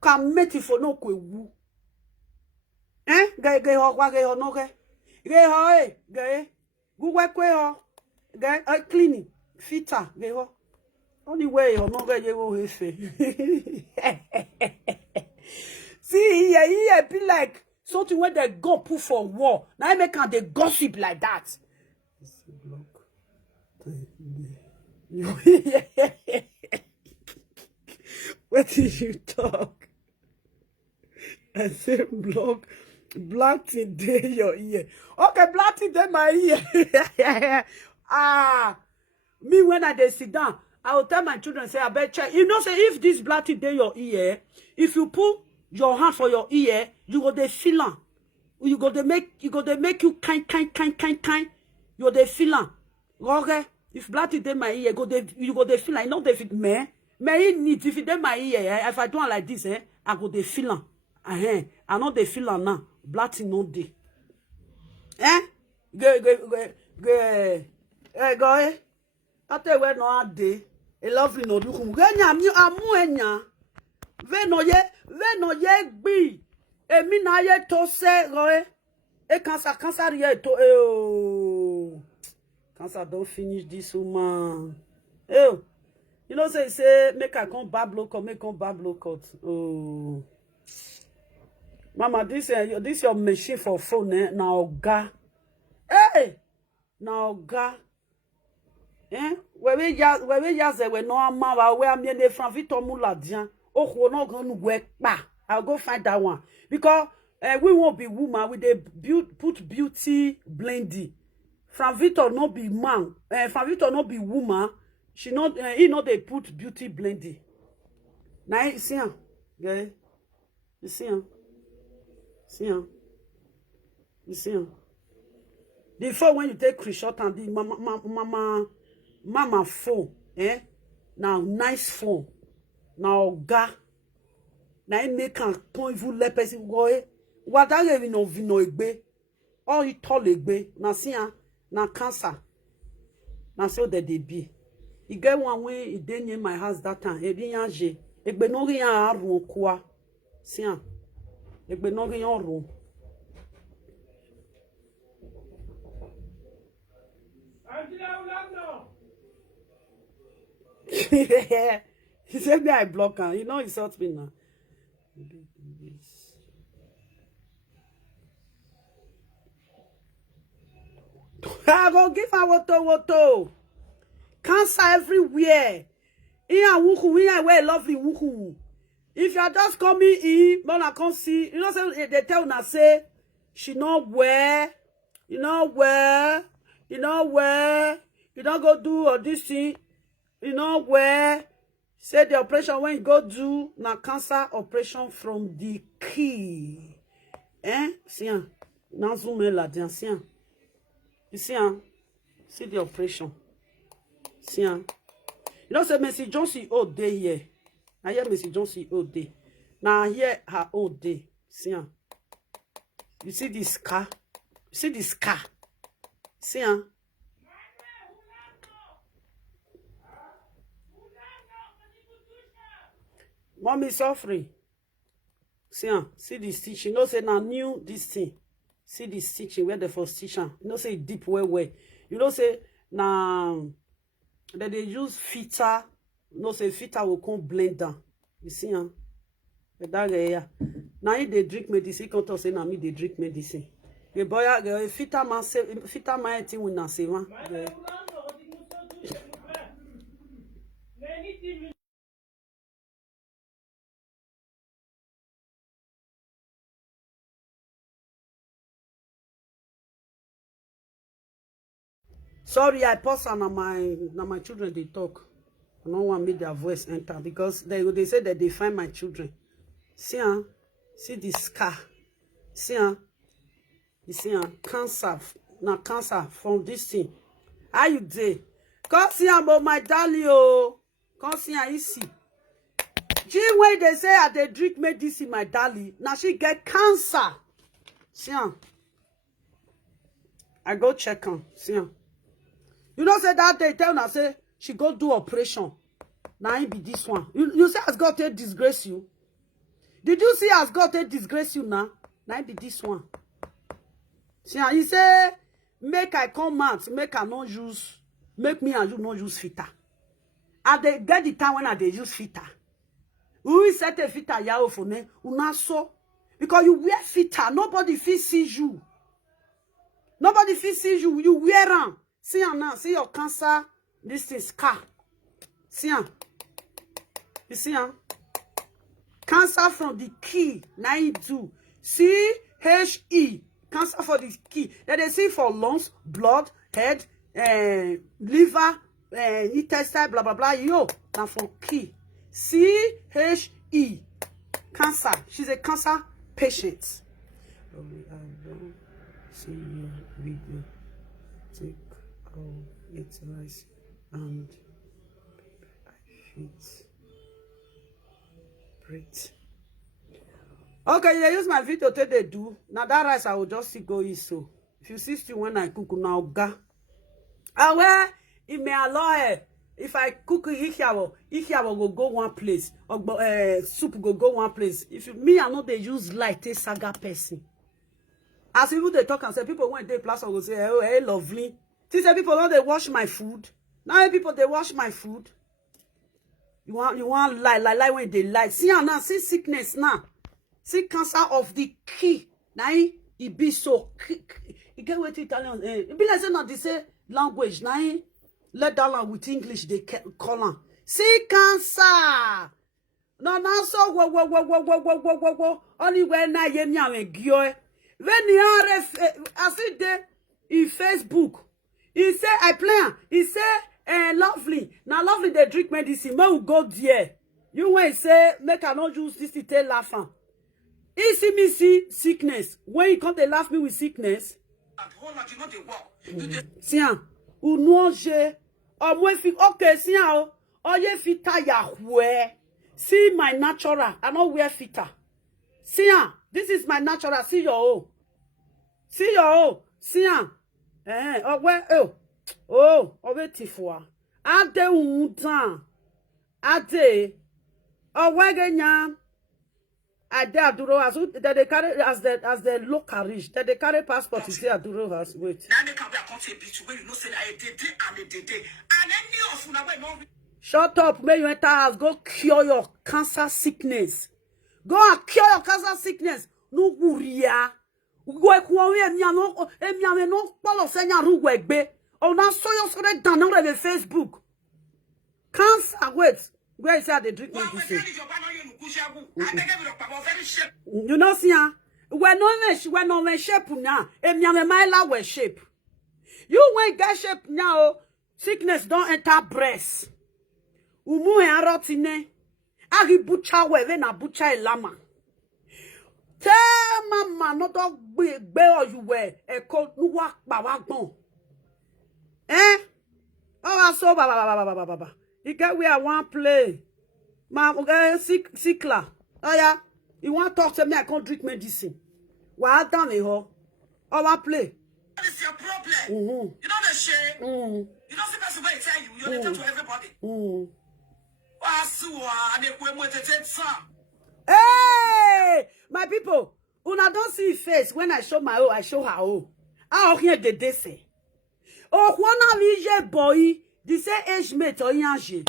can make it for no kwe wu. Ge ho kwa ge ho no ge. Ge ho ge. Gu we kwe ho. Ge cleaning. Fita ge ho. Only way or not get you say. See here be like something where they go put for war. Now I make they gossip like that. What did you talk? I said black today your ear. Okay, black today my ear. Me when I dey sit down. I will tell my children, say, I bet check. You know, say, if this bloody day your ear, if you put your hand for your ear, you go the feel. You go to make you kind. You go the feel. Okay? If bloody day my ear, you go the feel. I know if it me need if it day my ear, if I do it like this, I go the feel. I know the feel now. Bloody no day. Go. Ate we no ade. A lovely no do kum. Genya mi amu enya. Ve no ye gbi. E mi na ye to se roe. E cancer ye to oh. Cancer don't finish this woman. Oh. You know say make I come bad block or make come bad block out. Oh. Mama, this your machine for phone now oga. Hey. Now oga. Where we just we no ama where am ne from Victor Muladian. Oh, no go work pa. I'll go find that one. Because We won't be woman with the put beauty blendy. From Victor not be man. From Victor not be woman. She not he not they put beauty blendy. Now you see her, yeah. You see her. See her. You see her. Before when you take shot and the mama phone, now nice phone. Now ga. Now you make a point vous let person go. What are you no vino egbe? All you tall egbe. Now see her. Now cancer. Now so that they be. You get one way. You didn't in my house that time. E bien yanje. Egbe no rien a run quoi. See her. Egbe no rien run. He said me I block her. You know he insult me now. I go give her Wortoworto. Cancer everywhere. Here wuku, here where lovely wuku. If you are just coming in, but I can't see. You know, say they tell una say she not wear. You know where. You know where. You don't go do all this thing. You know where. Say the operation when you go do na cancer operation from the key. See hein? Now zoom in là, see hein? You see hein? See the operation. See hein? You know say Mercy Johnson all day here. Now here Mercy Johnson all day. Now here her all day. See hein? You see this car? You see this car? See hein? Mommy suffering. See the stitch. You know say now new this thing. See the stitching where the first stitching. You know say deep well. You know say now that they use filter. You know say filter will come blend down. You see huh? But that yeah. Now if they drink medicine, can't tell say now me they drink medicine. The boy filter man say filter man thing will not say man. Sorry, I pause on my children they talk. I don't want to make their voice enter because they say that they find my children. See huh? See the scar. See huh? You see huh? Cancer. Now cancer from this thing. How you dey? Come see about my darling oh. Come see how you see. Gee, when they say I they drink medicine, my darling. Now she get cancer. See huh? I go check her. See her. You know, say that day, tell her, say, she go do operation. Now, it be this one. You say, as God take disgrace you. Did you see as God take disgrace you now? Now, it be this one. See her. He say, make I come out, make I not use, make me and you not use filter. And they get the time when I they use filter. We set a filter, ya for me, una so. Because you wear filter, nobody feel see you. Nobody feel see you. You wear them. See now. See your cancer. This is scar. See ya. You see ya. Cancer from the key. 92. CHE. Cancer for the key. That they see for lungs, blood, head, liver, intestine, blah blah blah. Yo, now for key. CHE. Cancer. She's a cancer patient. See your video. Take all its rice and feet. Breathe. Okay, they use my video till they do. Now that rice I will just see go eat so. If you see still when I cook now ga. And where it may allow if I cook if I will go one place or soup go one place. If me I know they use light a saga person. As people they talk and say people when they plus will say oh hey lovely. See say people don't they wash my food. Now people they wash my food. You want lie when they lie. See now see sickness now. See cancer of the key. Now it be so you get what Italian it be like say not they say language now. Let that one with English they call on. See cancer. No, so wo. Only when I am young, gyo. When you are, I see there in Facebook, he say I play. He say, lovely. Now lovely they drink medicine. Man will go there. You won't say make I not use this to tell laughing. He see me see sickness. When you come to laugh me with sickness. Tiens, ou noje. Or moi fi okay, tiens oh ye fita ya hwe. See my natural. I don't wear fita. Tiens, this is my natural. See your own. See your own. Tiens. Oh where oh wait tifwa. Ade untan. Ade. Oh where genya. Ade aduro as that they carry as the local rich. That they carry passport to say aduro has wait. Shut up, may you enter house. Go cure your cancer sickness. Go and cure your cancer sickness. No guria. Go ekwowe emiano no polo senya ruwegbe. O na so your so down on the Facebook. Cancer wait. Where is that they drink medicine? You know see when no shape now. Emiano my la we shape. You when get shape now, sickness don't enter breast. Umu e arotine. Ari bucha we na bucha elama. Te mama no do gbe o you we e ko nuwa pa wa gbon. Oh so baba. You get where I want play. Ma sickler. Oh yeah. You want talk to me I can't drink medicine. Why down me ho? Oh I play. What is your problem? You know the shame. You don't see person where tell you. You're the to everybody. Hey, my people, una don't see face when I show my own, I show her own. I hear the day say. Oh, one of boy, this say age mate or yanji.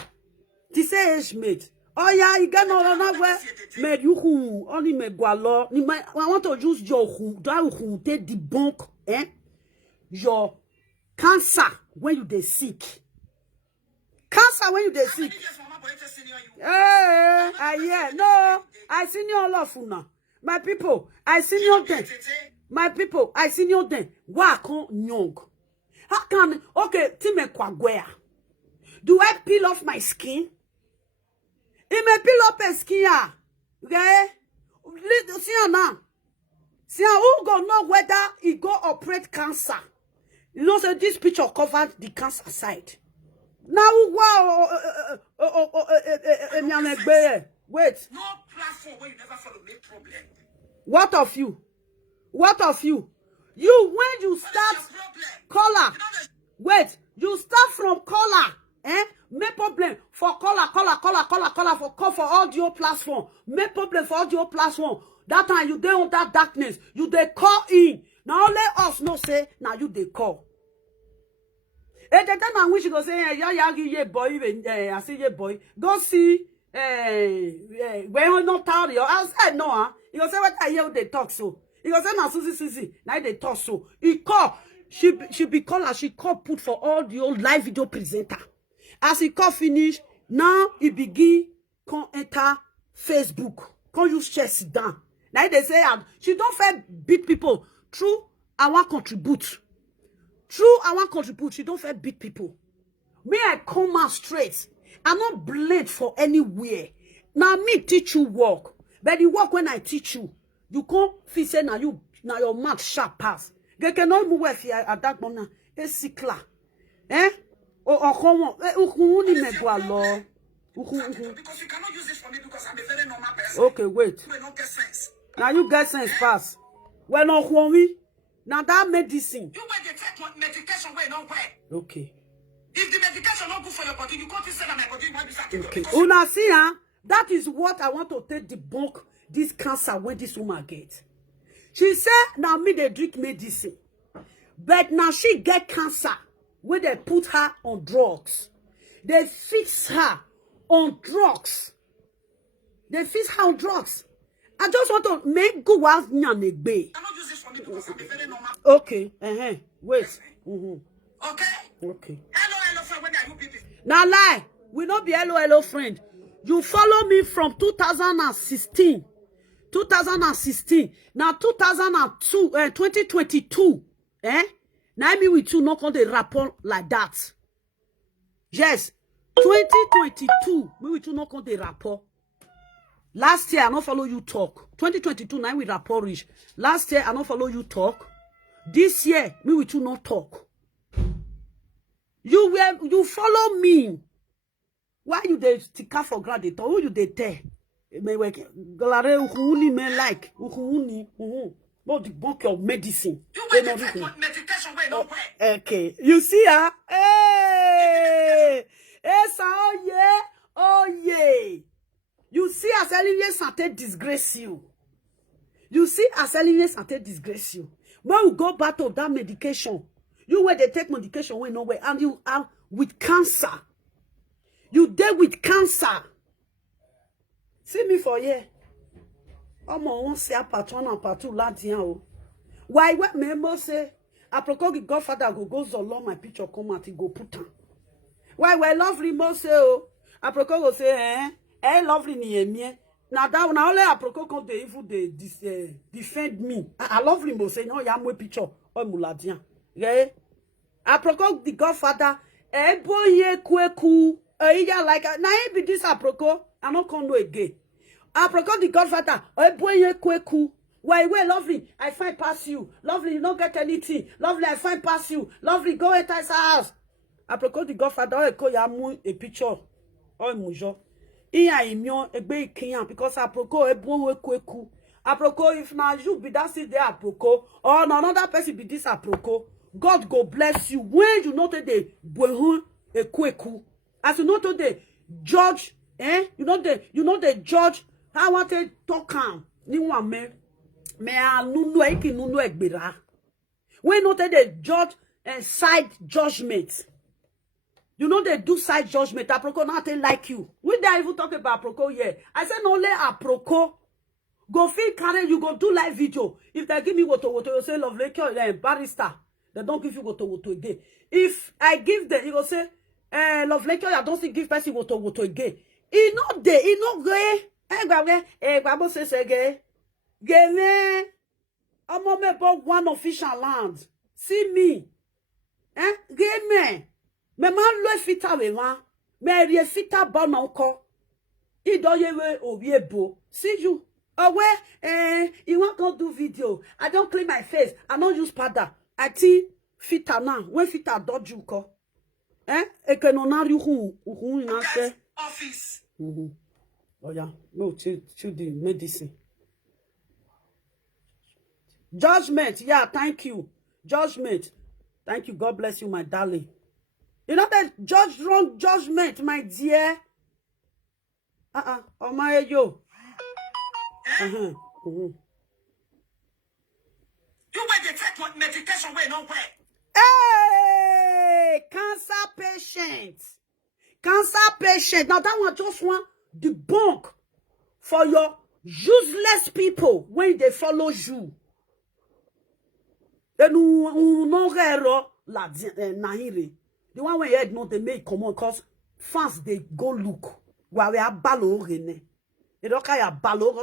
This say age mate. Oh yeah, you get no where made you who only me gualo. I want to use your who take the bunk, your cancer when you dey sick. Cancer when you dey sick. No, I seen you all of una. My people, I seen you then. My people, I seen you then. Wako young. How can time kwagwea? Do I peel off my skin? It may peel up a skin. Okay? See now. See who go know whether he go operate cancer. You know, so this picture covered the cancer side. Now, wow, wait. No platform where you never follow make problem. What of you? What of you? You, when you start color, wait, you start from color, make problem for color, for audio platform, make problem for audio platform. That time you dey on that darkness, you dey call in. Now let us know say, now you dey call. And the time I wish you go say, yeah, boy, I say, yeah, boy, go see, when you not tired, I said, no, you go say, what I hear they talk so. You go say, now, Suzy, now they talk so. He call, she be caller, she call put for all the old live video presenter. As he call finish, now he begin, come enter Facebook, come use chest down. Now they say, she don't fair beat people. True, I want contribute. True, I want contribute. She don't fair beat people. May I come out straight. I'm not blade for anywhere. Now me teach you work. But the work when I teach you, you can't feel say now your mouth sharp pass. They cannot move if you at that moment. It's sickler. Or come on. Because you cannot use it for me because I'm a very normal person. Okay, wait. You don't get sense. Now you get sense pass. When on me. Now that medicine. You when they take medication where not where. Okay. If the medication not good for your body, you can't say that my body might be starting. Okay. Una see, that is what I want to take debunk this cancer when this woman get. She said, now me they drink medicine. But now she get cancer when they put her on drugs. They fix her on drugs. They fix her on drugs. I just want to make good wife nyanegbe. I cannot use this for me because I'm a very normal. Okay. Wait. Okay. Okay. Hello, friend. When are you people? Now lie. We not be hello friend. You follow me from 2016. 2016. Now 2002, 2022. Now me with you not on the rapport like that. Yes. 2022. Me with you not on the rapport. Last year, I don't follow you talk. 2022, now we rapport rich. Last year, I don't follow you talk. This year, me with you not talk. You follow me. Why you dey stick for granted? Who you dey tell? Me work. Galare uhuni me like uhuni. But the book of medicine. You wait to take medication where no way. Okay. You see her? Hey! Oh yeah. You see as Elinye Santé disgrace you. You see as Elinye Santé disgrace you. When we go back to that medication, you where they take medication when nowhere, and you are with cancer. You deal with cancer. See me for here. Omo won say part 1 and part 2 ladian o. Why what member say aproko the godfather go zolo my picture come out go put am. Why lovely mo say o aproko go say lovely ni emi. Now that na only aproko come dey even dey defend me. I lovely mo say no ya mo picture o muladian. Yeah. Aproko the godfather boye kweku like now he be this aproko I no come know again. Aproko the godfather boye kweku. Why lovely? I find pass you. Lovely, you don't get anything. Lovely, I find pass you. Lovely, go enter his house. Aproko the godfather call ya mu a picture. Oh mujo. Iya imyo egbe ikiyan because aproko boye kweku. Aproko if na you be that sit there aproko or another person be this aproko. God go bless you when you know that they bohun a kweku. As you know that they judge, you know the judge how want to talk am. Ni one me anunu eki nunu egbera. When not they judge side judgment. You know they do side judgment. Aproko nothing like you. We don't even talk about aproko here. I said no let aproko go feel carry you go do live video. If they give me Wortoworto, you say love like barrister. They don't give you Wortoworto again. If I give them, you go say love like I don't see give person Wortoworto again. He not there. He not gay. Grabo say gay. Gay. I'm about one official land. See me. Gay me. Me man lo fita we man. Me re fita ba na ko. I do ye we obiebo. See you. You want to do video. I don't clean my face. I don't use powder. I think fita na. When fita dodge you ko. E ke no na ri hu na se. Office. Oh yeah. No to the medicine. Judgment. Yeah, thank you. Judgment. Thank you. God bless you, my darling. You know that judge wrong judgment, my dear. Oh my yo. You wait to take medication where no way. Hey, cancer patient. Cancer patient. Now that one just want the bunk for your useless people when they follow you. Then no hero la nahiri. The one where you know they make come on cause fans they go look. While we are ballo rene. They don't care ballo,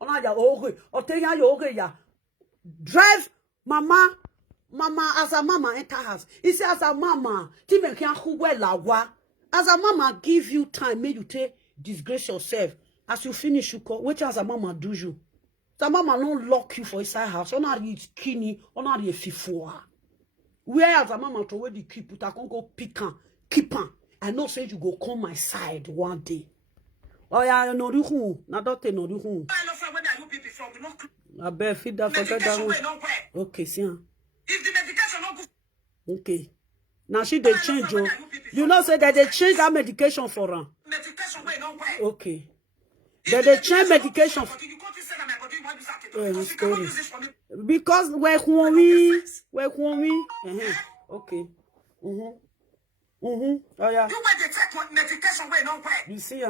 on a ya ore, or tell ya ya. Drive mama as a mama enter house. He say as a mama, Tim can who well la wa. As a mama give you time, may you take disgrace yourself. As you finish you call, which as a mama do you? The mama don't lock you for inside house. On are you skinny, on are you fifua. Where as a mama to where the keep put I can go pick on, keep on. I know say you go come my side one day. Oh yeah, no do who? Na doctor no do who? I love whether you people from we not. I better feed that forget that one. Okay, see. If the medication not good. Okay. Now she they change oh. You know say that they change that medication for her. Medication way no way. Okay. That they change medication. Story. Because we're we. Okay. Oh yeah. You wait to take medication way no way. You see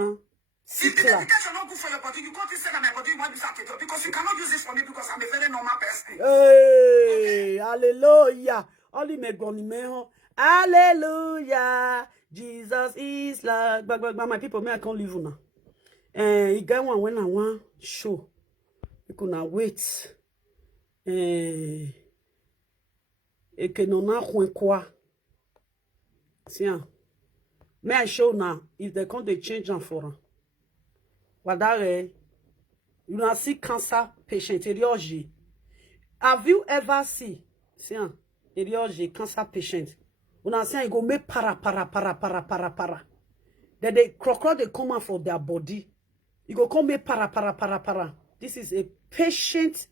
If the medication not good for your body, you can't say that my body might be saturated because you cannot use this for me because I'm a very normal person. Hey, hallelujah. Only me goni me ho. Hallelujah. Jesus is like, but my people, me I can't live now. You get one when I want show. You could not wait. Et que non a quoi. Tiens. Me I show now if they come they change them for. What that you not see cancer patient radiology. Have you ever see? Tiens, radiology cancer patient. You not see you go make para. Then they crocodile they come out for their body. You go come make para. This is a patient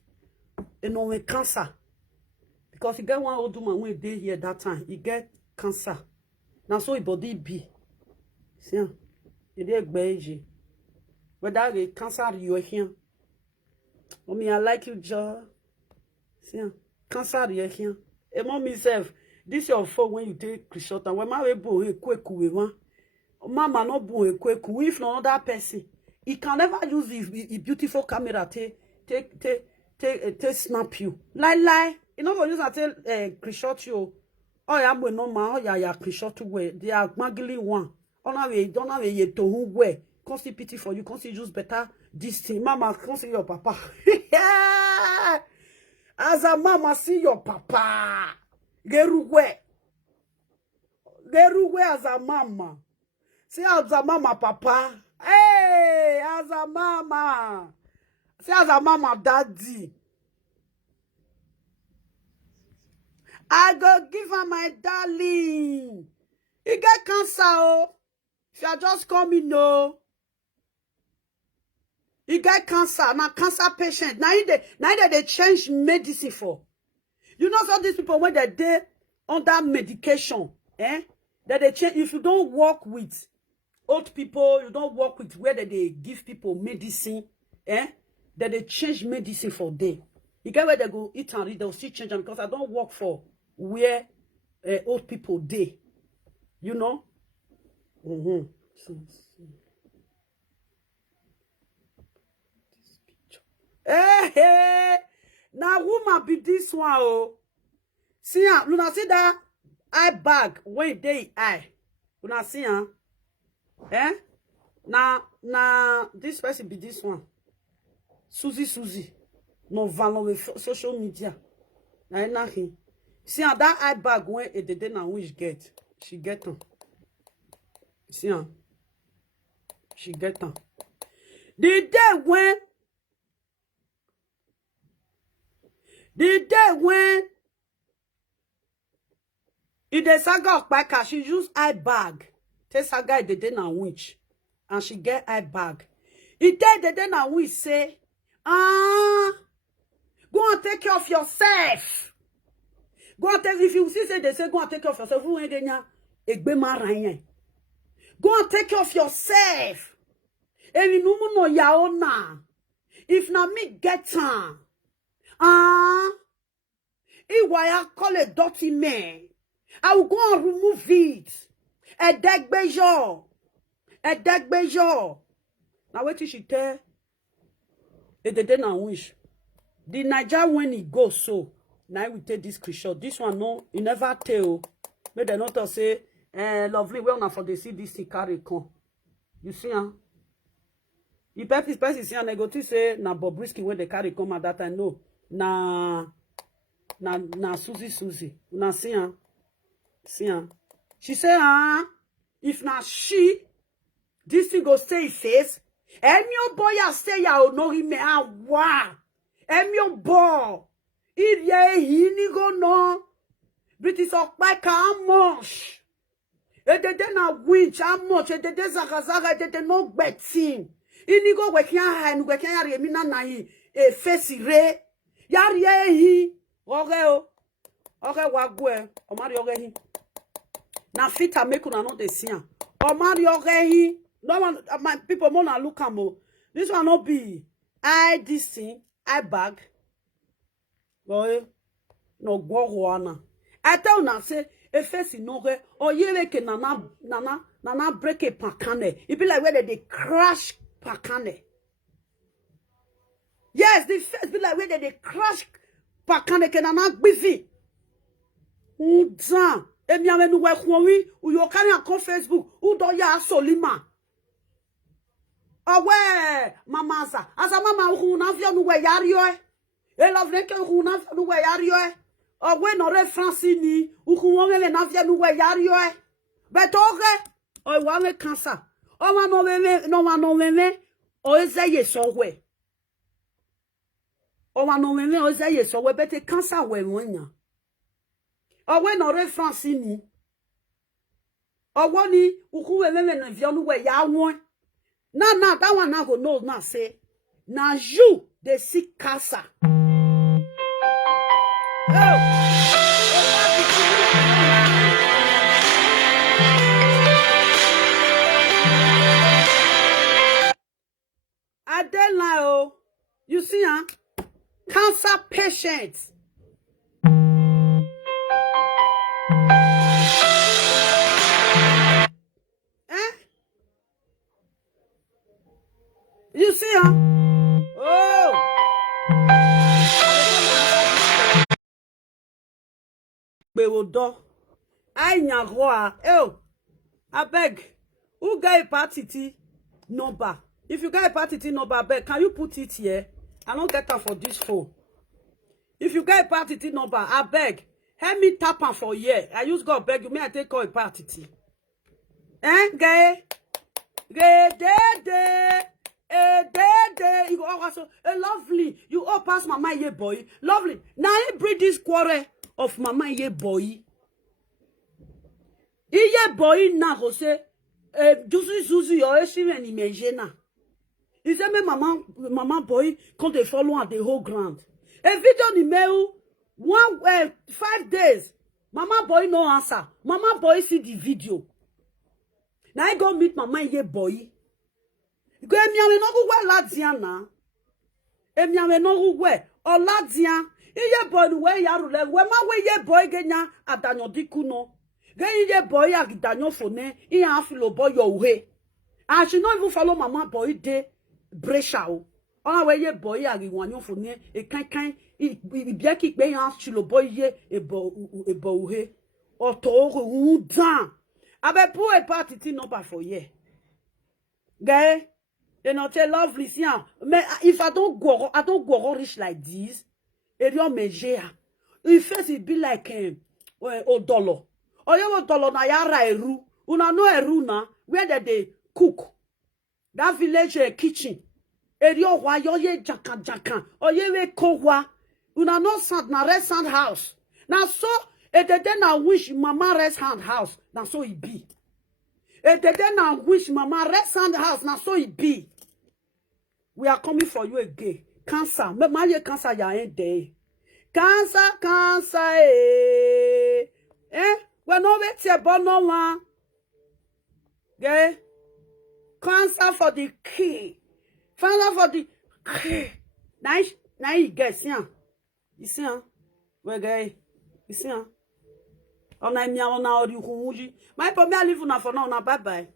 with cancer. Because you get one old woman when they here that time, he get cancer. Now so his body be. See, it is beige. But that is cancer you here. Mommy, I like you, Joe. See, cancer you here. And mommy self, this your fault when you take shot. And when my boy quick with one, mama no boy quick with no other person. He can never use his beautiful camera to snap you. Lie. You know what you say? Shot you. Oh yeah, we no man. Oh yeah, shot to wear. They are magling one. Oh no, we don't have a to who wear. Can't see pity for you. Can't see use better this thing. Mama, can't see your papa. As a mama, see your papa. Geruwe as a mama. See as a mama, papa. Hey, as a mama. See as a mama, daddy. I go give her my darling. He get cancer, oh. If you are just coming, no. He get cancer. Now cancer patient. Now they change medicine for. You know some these people when they under medication, that they change. If you don't work with old people, you don't work with where they give people medicine, that they change medicine for them. You get where they go eat and read, they'll still change them because I don't work for where old people they. You know? Hey, now woman be this one, oh. See, you see that eye bag when they eye. You see, Now, this person be this one. Suzy. No valor with social media. Now, nothing. See, that eye bag when it did not wish get. She get them. See, she get them. The day when in the saga of Paka, she use eye bag. Take saga the day na witch. And she get eye bag. It day the day na witch say, go and take care of yourself. Go and take, if you see say they say go and take care of yourself, go and take care of yourself. And you know no yaona. If na me get time. If I call a dirty man, I will go and remove it. A deck bejo. Now what she tell? It didn't wish. The Niger when he goes so. Now we take this screenshot. This one no, he never tell. May they not say, lovely, well now for the see this carry come. You see, huh? The person see and I go to say na Bobrisky when they carry come at that time. No. Na Suzy. Na see, huh? See, huh? She say, if na she, this thing go stay face. Emio boy a stay ya no him wa. Emio boy. He ni go no. British of back how much? E de na winch how much? E de zagazaga e de no betting. Ini go we can yari mi na hi e face re. Yari hi. Okay wagwe. O mari hi. Na fita make una no dey see am. O mari hi. No one my people more na look am. This one not be this thing, I bag. Boy, no go na. I tell na say e face no re o yere ke nana break a pakane. It be like where they crash pakane. Yes, the face be like where they crash pakane ke nana busy. Udan E mi ame nu we khonwi, u yo carry on Facebook, u do ya solima. Awe, mamaza. Asa mama u na via nu we yario e. E la vre ke u na via nu we yario e. Awe no re Francini, u khonwe le na via nu we yario e. Betoge, o wa me kansa. O ma no meme, o ezeye sowe. O ma no meme o ezeye sowe bete kansa we wonya. Awe no re Francini. Awo ni u khwe meme na via nu we ya won. Now, that one now go know now say, now you they see cancer. I don't lie, you see, cancer patients. You see, Oh. Bewodo. I nyagwa. I beg. Who got a party number? If you got a party number, beg, can you put it here? I don't get that for this phone. If you got a party number, I beg. Help me tap on for here. I use God beg you. May I take call a party? Gay? You also lovely. You all pass mama ye boy. Lovely. Now I breed this quarrel of mama ye boy. Iye boy na go say Suzy or even imagine na. He say me mama boy come dey follow on the whole ground. A video ni mail 5 days. Mama boy no answer. Mama boy see the video. Now I go meet mama ye boy. Go emiame no go we ladia na. Emiame no go we o ladia. Iye boy we yarule we ma we ye boy genya adanyo diku no. Ge iye boy agidanyo fone e afilo boy your way. And she no even follow mama boy de bresha o. On we ye boy agiwanyo fone e kan bia ki pe yan chilo boy ye ebo he. O to ru dan. Abe pour a party number for ye. Guy, you know, tell lovely, see, if I don't go rich like this, it don't measure. If it be like $1. Or you $1 na yara eru. Una no eru na where they cook. That village kitchen. Erio wa yo ye jakan. Or ye we kowa. Una no sand na rest hand house. Now so they na wish mama rest hand house. Now so it be. They na wish mama rest hand house. Now so it be. We are coming for you again. Cancer. Me my cancer ya ain't day. Cancer, we no wait here, but no one. Yeah. Cancer for the key. Cancer for the key. Now you guess, yeah. You see, we gay. You see, on a mia on our you. My poor live na for now, bye bye.